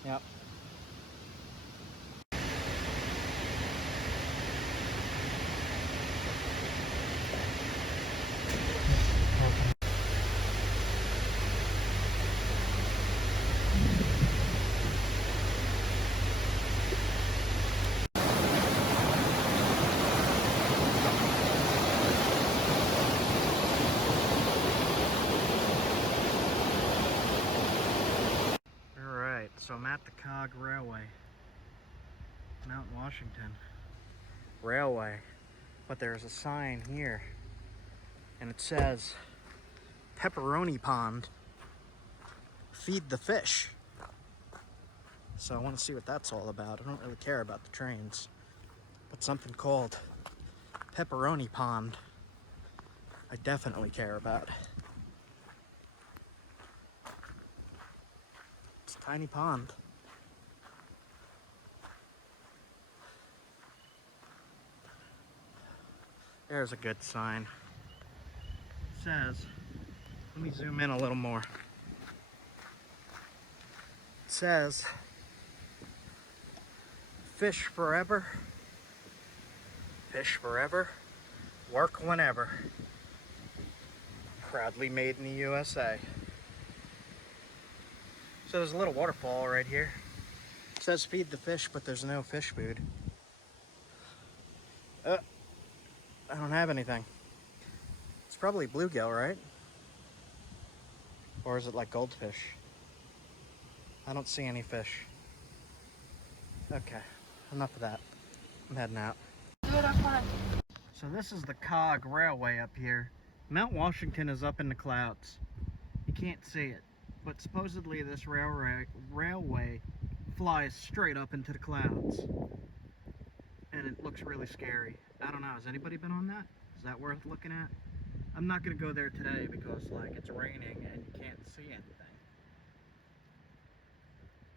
Yep. So I'm at the Cog Railway, Mount Washington Railway, but there's a sign here and it says Pepperoni Pond, feed the fish. So I want to see what that's all about. I don't really care about the trains, but something called Pepperoni Pond I definitely care about. It's a tiny pond. There's a good sign. It says, let me zoom in a little more. It says, fish forever, work whenever. Proudly made in the USA. So there's a little waterfall right here. It says feed the fish, but there's no fish food. I don't have anything. It's probably bluegill, right? Or is it like goldfish? I don't see any fish. Okay, enough of that. I'm heading out. Do it up front. So this is the Cog Railway up here. Mount Washington is up in the clouds. You can't see it. But supposedly this railway flies straight up into the clouds. And it looks really scary. I don't know, has anybody been on that? Is that worth looking at? I'm not gonna go there today because like it's raining and you can't see anything.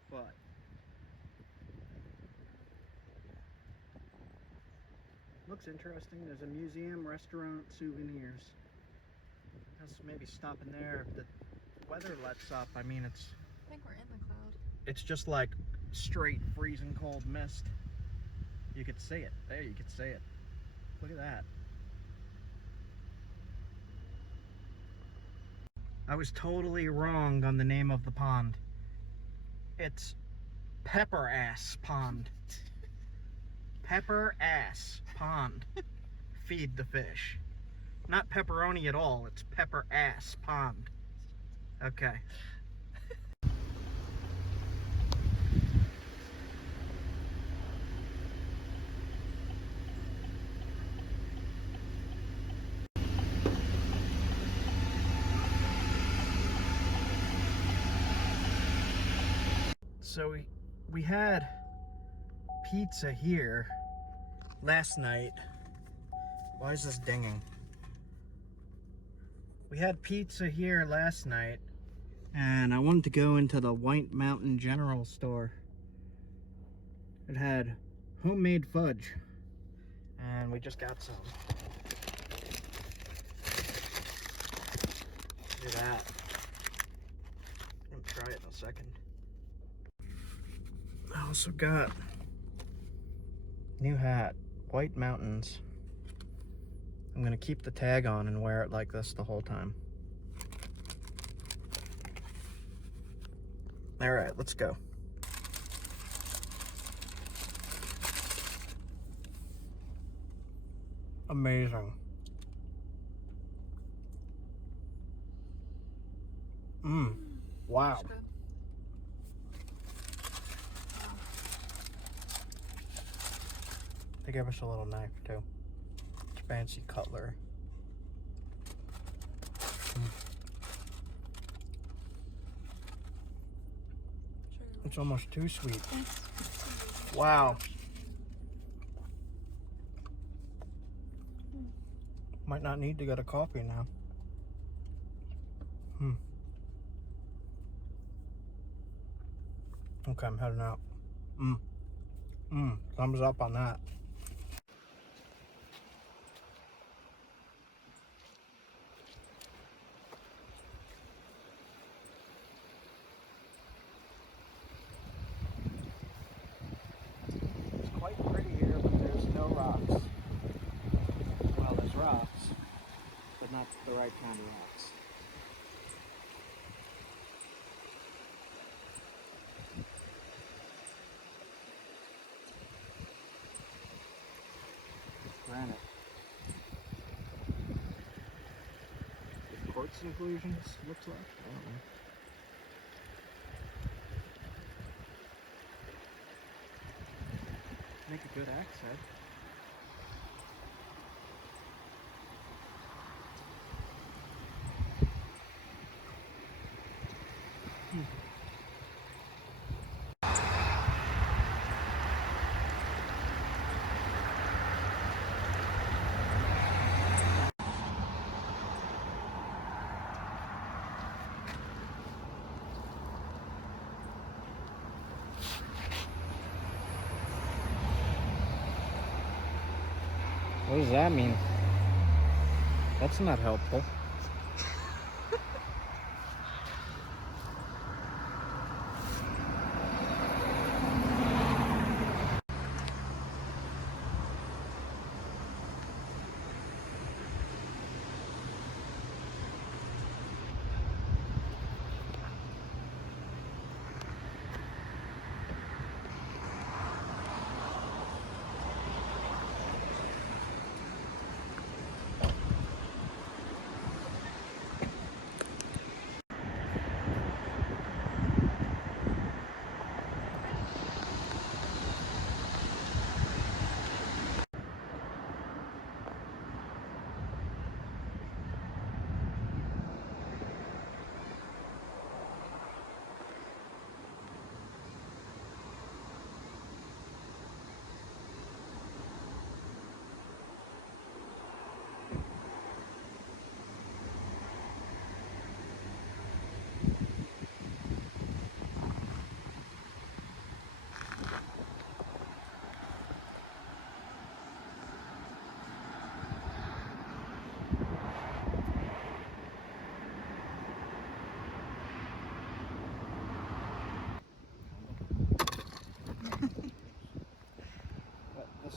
But looks interesting. There's a museum, restaurant, souvenirs. Let's maybe stop in there if the weather lets up. I mean, I think we're in the cloud. it's just like straight freezing cold mist. You could see it. There, you could see it. Look at that. I was totally wrong on the name of the pond. It's Pepper Ass Pond. Pepper Ass Pond. Feed the fish. Not pepperoni at all, it's Pepper Ass Pond. Okay. So we had pizza here last night. Why is this dinging? We had pizza here last night, and I wanted to go into the White Mountain General Store. It had homemade fudge, and we just got some. Do that. I'm gonna try it in a second. I also got new hat, White Mountains. I'm gonna keep the tag on and wear it like this the whole time. All right, let's go. Amazing. Wow. They gave us a little knife too. It's fancy cutlery. It's almost too sweet. Wow. Might not need to get a coffee now. Okay, I'm heading out. Thumbs up on that. It's quite pretty here, but there's no rocks. Well, there's rocks, but not the right kind of rocks. Granite. With quartz inclusions, looks like. I don't know. Make a good axe head. What does that mean? That's not helpful.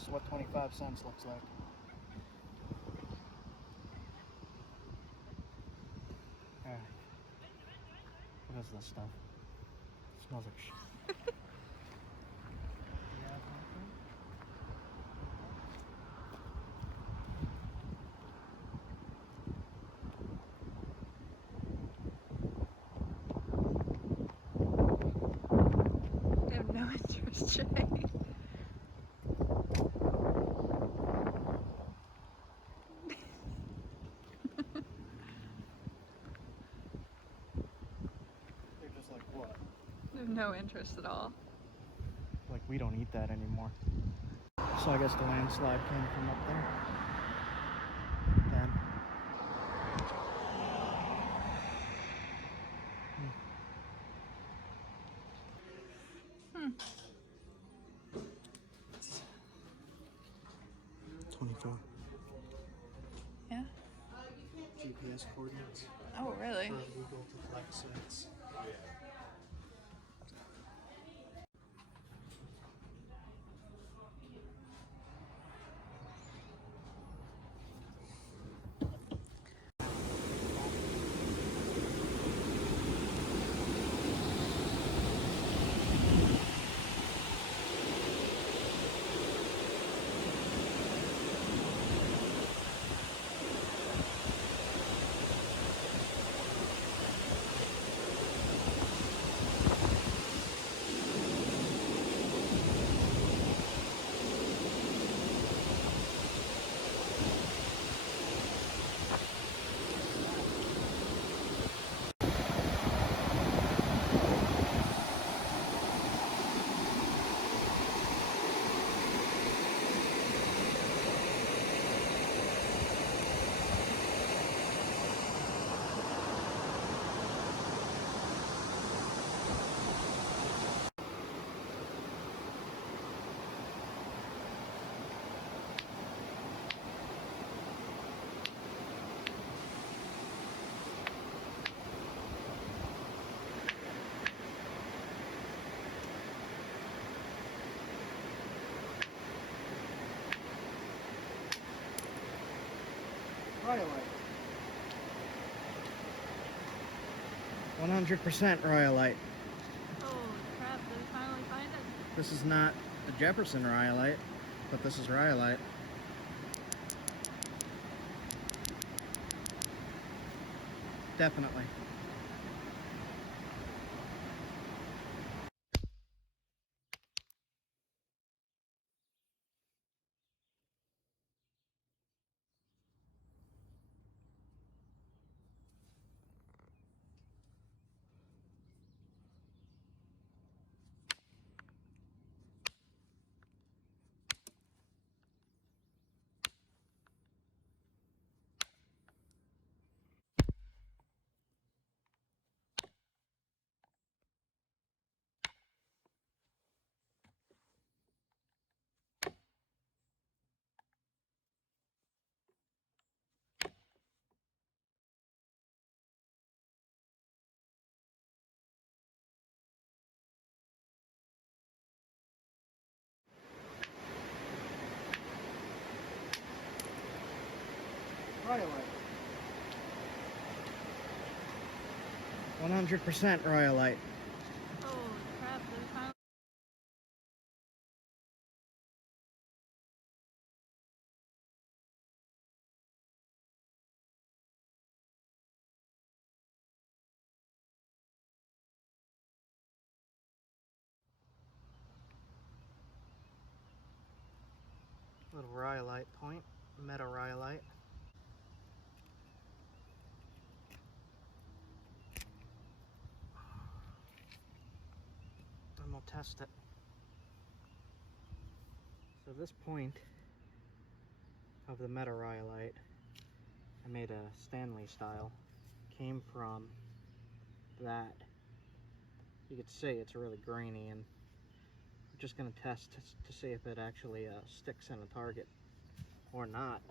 is what 25 cents looks like. Alright. What is this stuff? It smells like shit. I have no interest, Jay. They're just like, what? I have no interest at all. Like, we don't eat that anymore. So I guess the landslide came from up there. Then. Hmm. 24. Yeah? GPS coordinates. Oh, really? For illegal to flex sites. Rhyolite. 100% rhyolite. Oh, crap. Did we finally find it? This is not the Jefferson rhyolite, but this is rhyolite. Definitely. Rhyolite. 100% rhyolite. Oh, crap. Did we finally... Little rhyolite point, meta rhyolite. And we'll test it. So this point of the meta rhyolite, I made a Stanley style, came from that. You could see it's really grainy, and we're just going to test to see if it actually sticks in a target or not.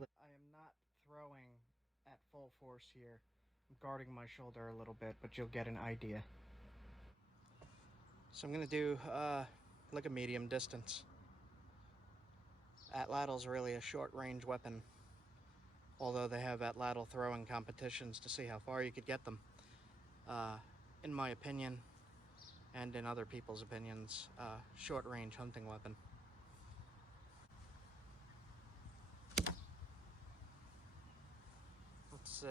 I am not throwing at full force here. I'm guarding my shoulder a little bit, but you'll get an idea. So I'm going to do like a medium distance. Atlatl's really a short-range weapon, although they have atlatl throwing competitions to see how far you could get them. In my opinion, and in other people's opinions, short-range hunting weapon. Let's see.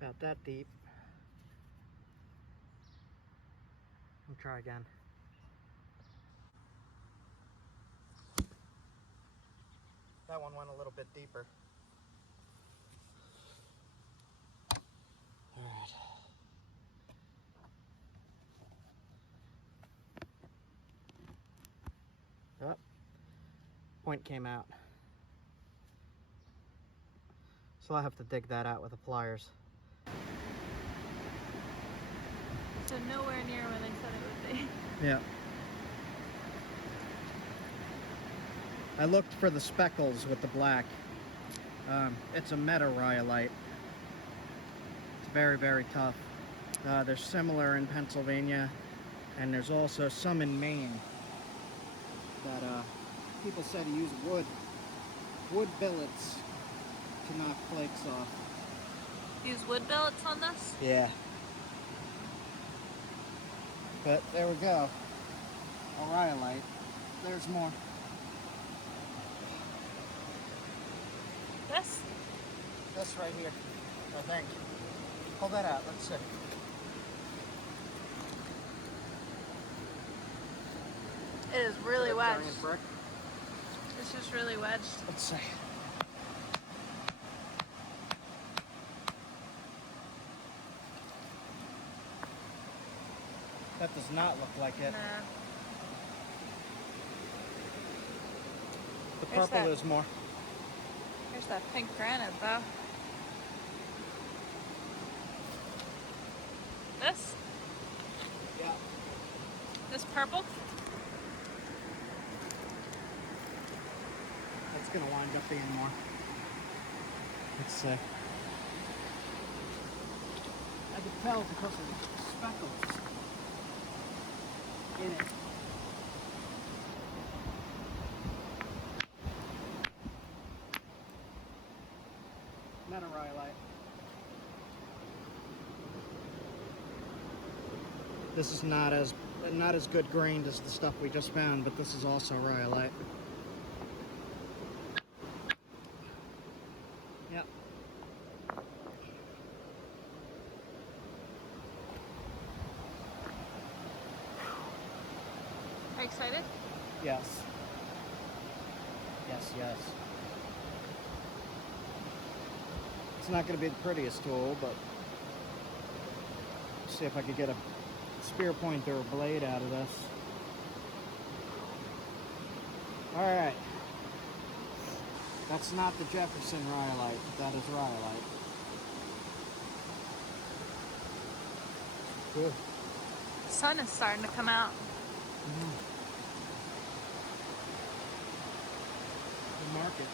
About that deep. I'll try again. That one went a little bit deeper. All right. Oh, point came out. So I'll have to dig that out with the pliers. So nowhere near where they said it would be. Yeah. I looked for the speckles with the black. It's a metarhyolite. It's very, very tough. They're similar in Pennsylvania, and there's also some in Maine that people say to use wood billets to knock flakes off. Use wood billets on this? Yeah. But there we go. A rhyolite. There's more. This? This right here, I think. Pull that out, let's see. It is really Giant wedged. brick. It's just really wedged. Let's see. That does not look like it. Nah. The There's purple that. is more. There's that pink granite though. This? Yeah. This purple? That's gonna wind up being more. Let's see. I could tell because of the speckles in it. Metarhyolite. This is not as good grained as the stuff we just found, but this is also rhyolite. Yep. Are you excited? Yes. Yes, yes. It's not going to be the prettiest tool, but see if I could get a spear point or a blade out of this. Alright. That's not the Jefferson rhyolite, but that is rhyolite. Good. The sun is starting to come out. The market.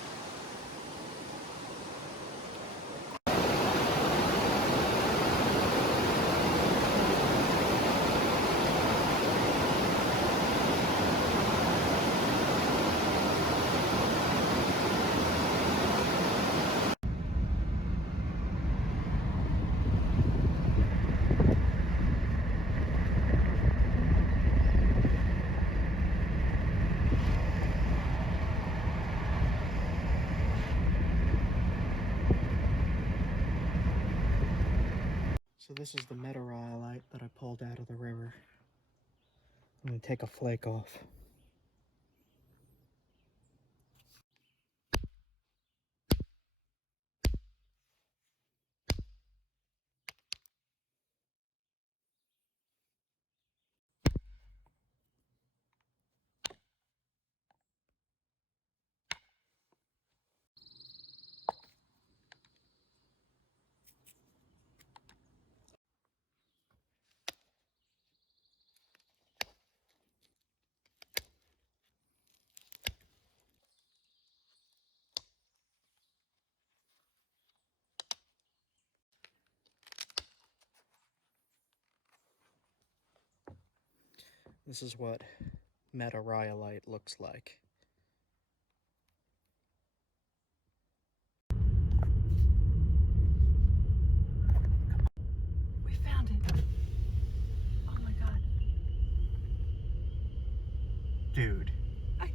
So this is the metarhyolite that I pulled out of the river. I'm going to take a flake off. This is what metarhyolite looks like. We found it. Oh my god. Dude. Hi.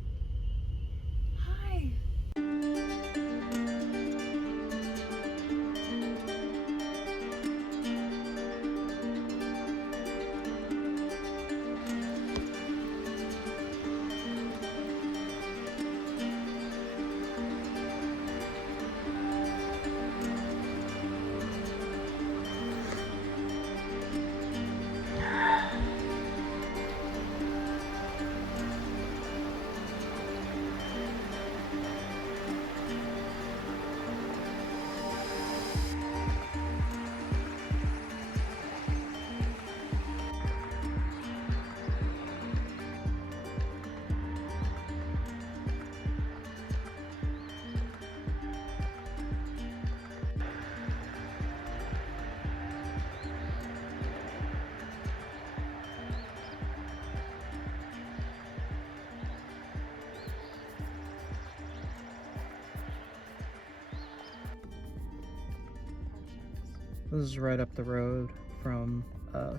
This is right up the road from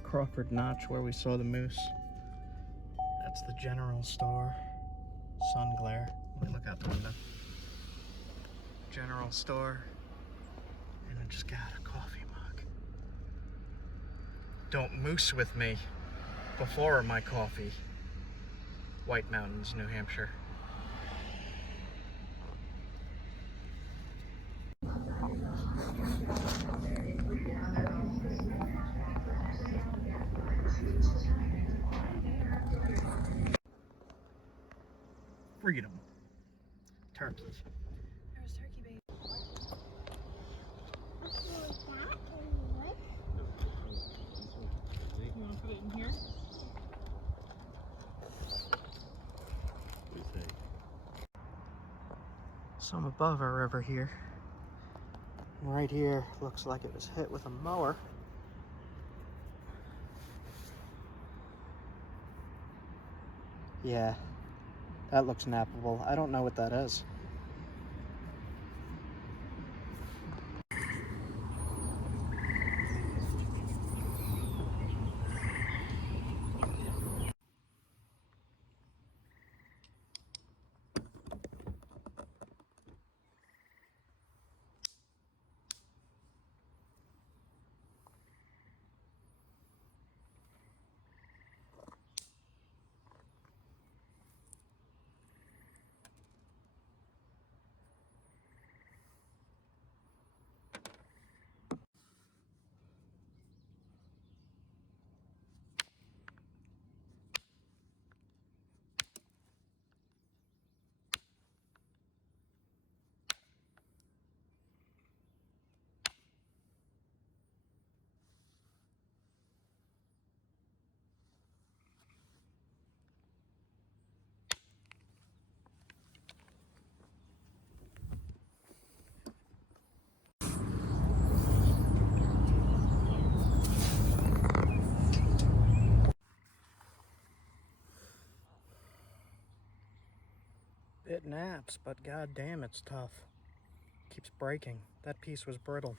Crawford Notch where we saw the moose. That's the general store. Sun glare. Let me look out the window. General store. And I just got a coffee mug. Don't moose with me before my coffee. White Mountains, New Hampshire. Freedom. Turkey. There was turkey bait. You want to put it in here? So I'm above a river here. And right here looks like it was hit with a mower. Yeah, that looks nappable. I don't know what that is. It naps, but goddamn, it's tough. Keeps breaking. That piece was brittle.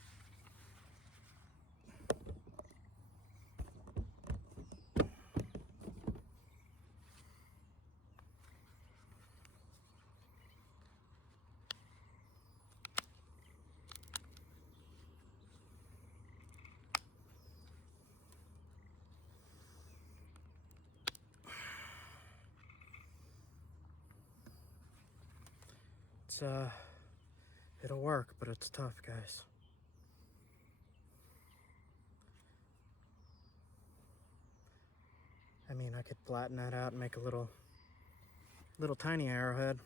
It's it'll work, but it's tough, guys. I mean, I could flatten that out and make a little tiny arrowhead.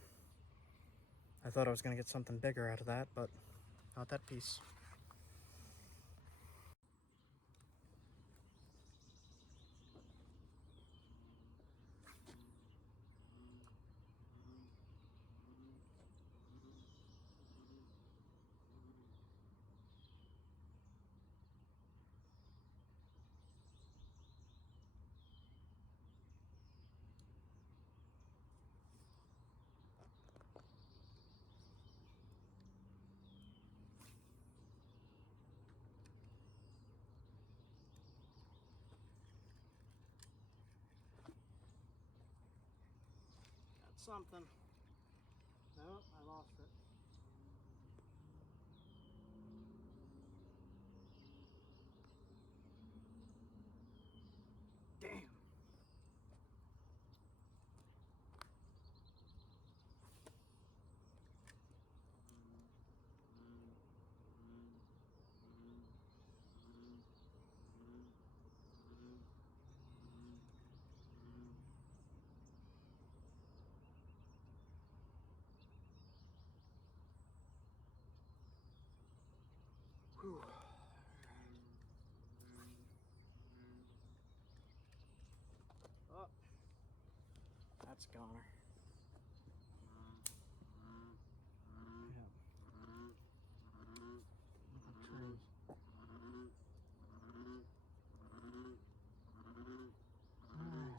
I thought I was gonna get something bigger out of that, but not that piece. something. Nope, I lost it. Damn. Whew. Oh, that's a goner. Yeah. Look at trees. Alright.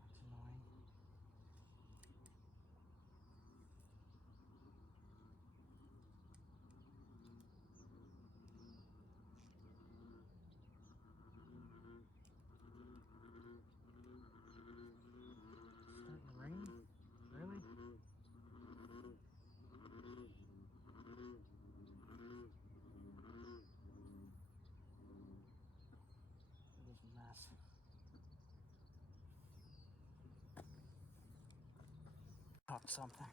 That's annoying. Starting to rain? Really? It is a mess. Caught something.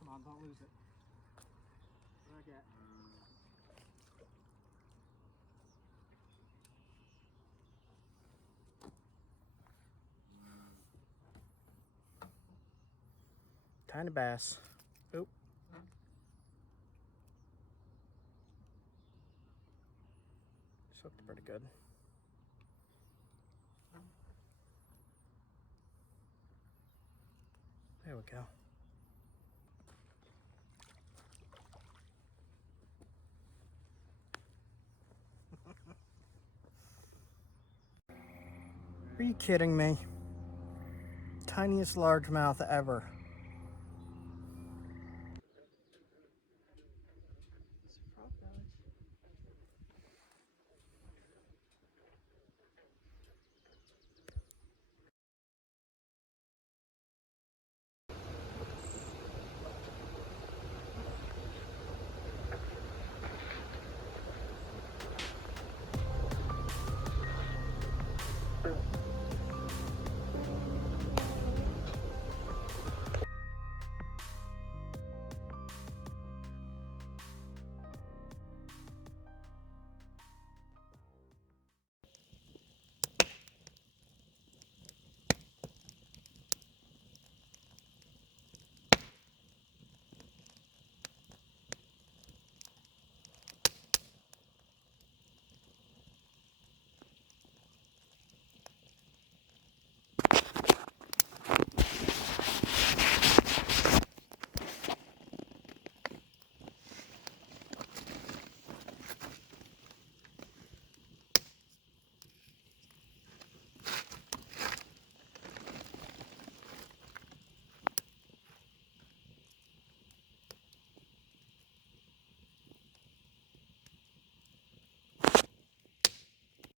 Come on, don't lose it. What do I get? Tiny bass. Oop. It's hooked pretty good. There we go. Are you kidding me? Tiniest largemouth ever.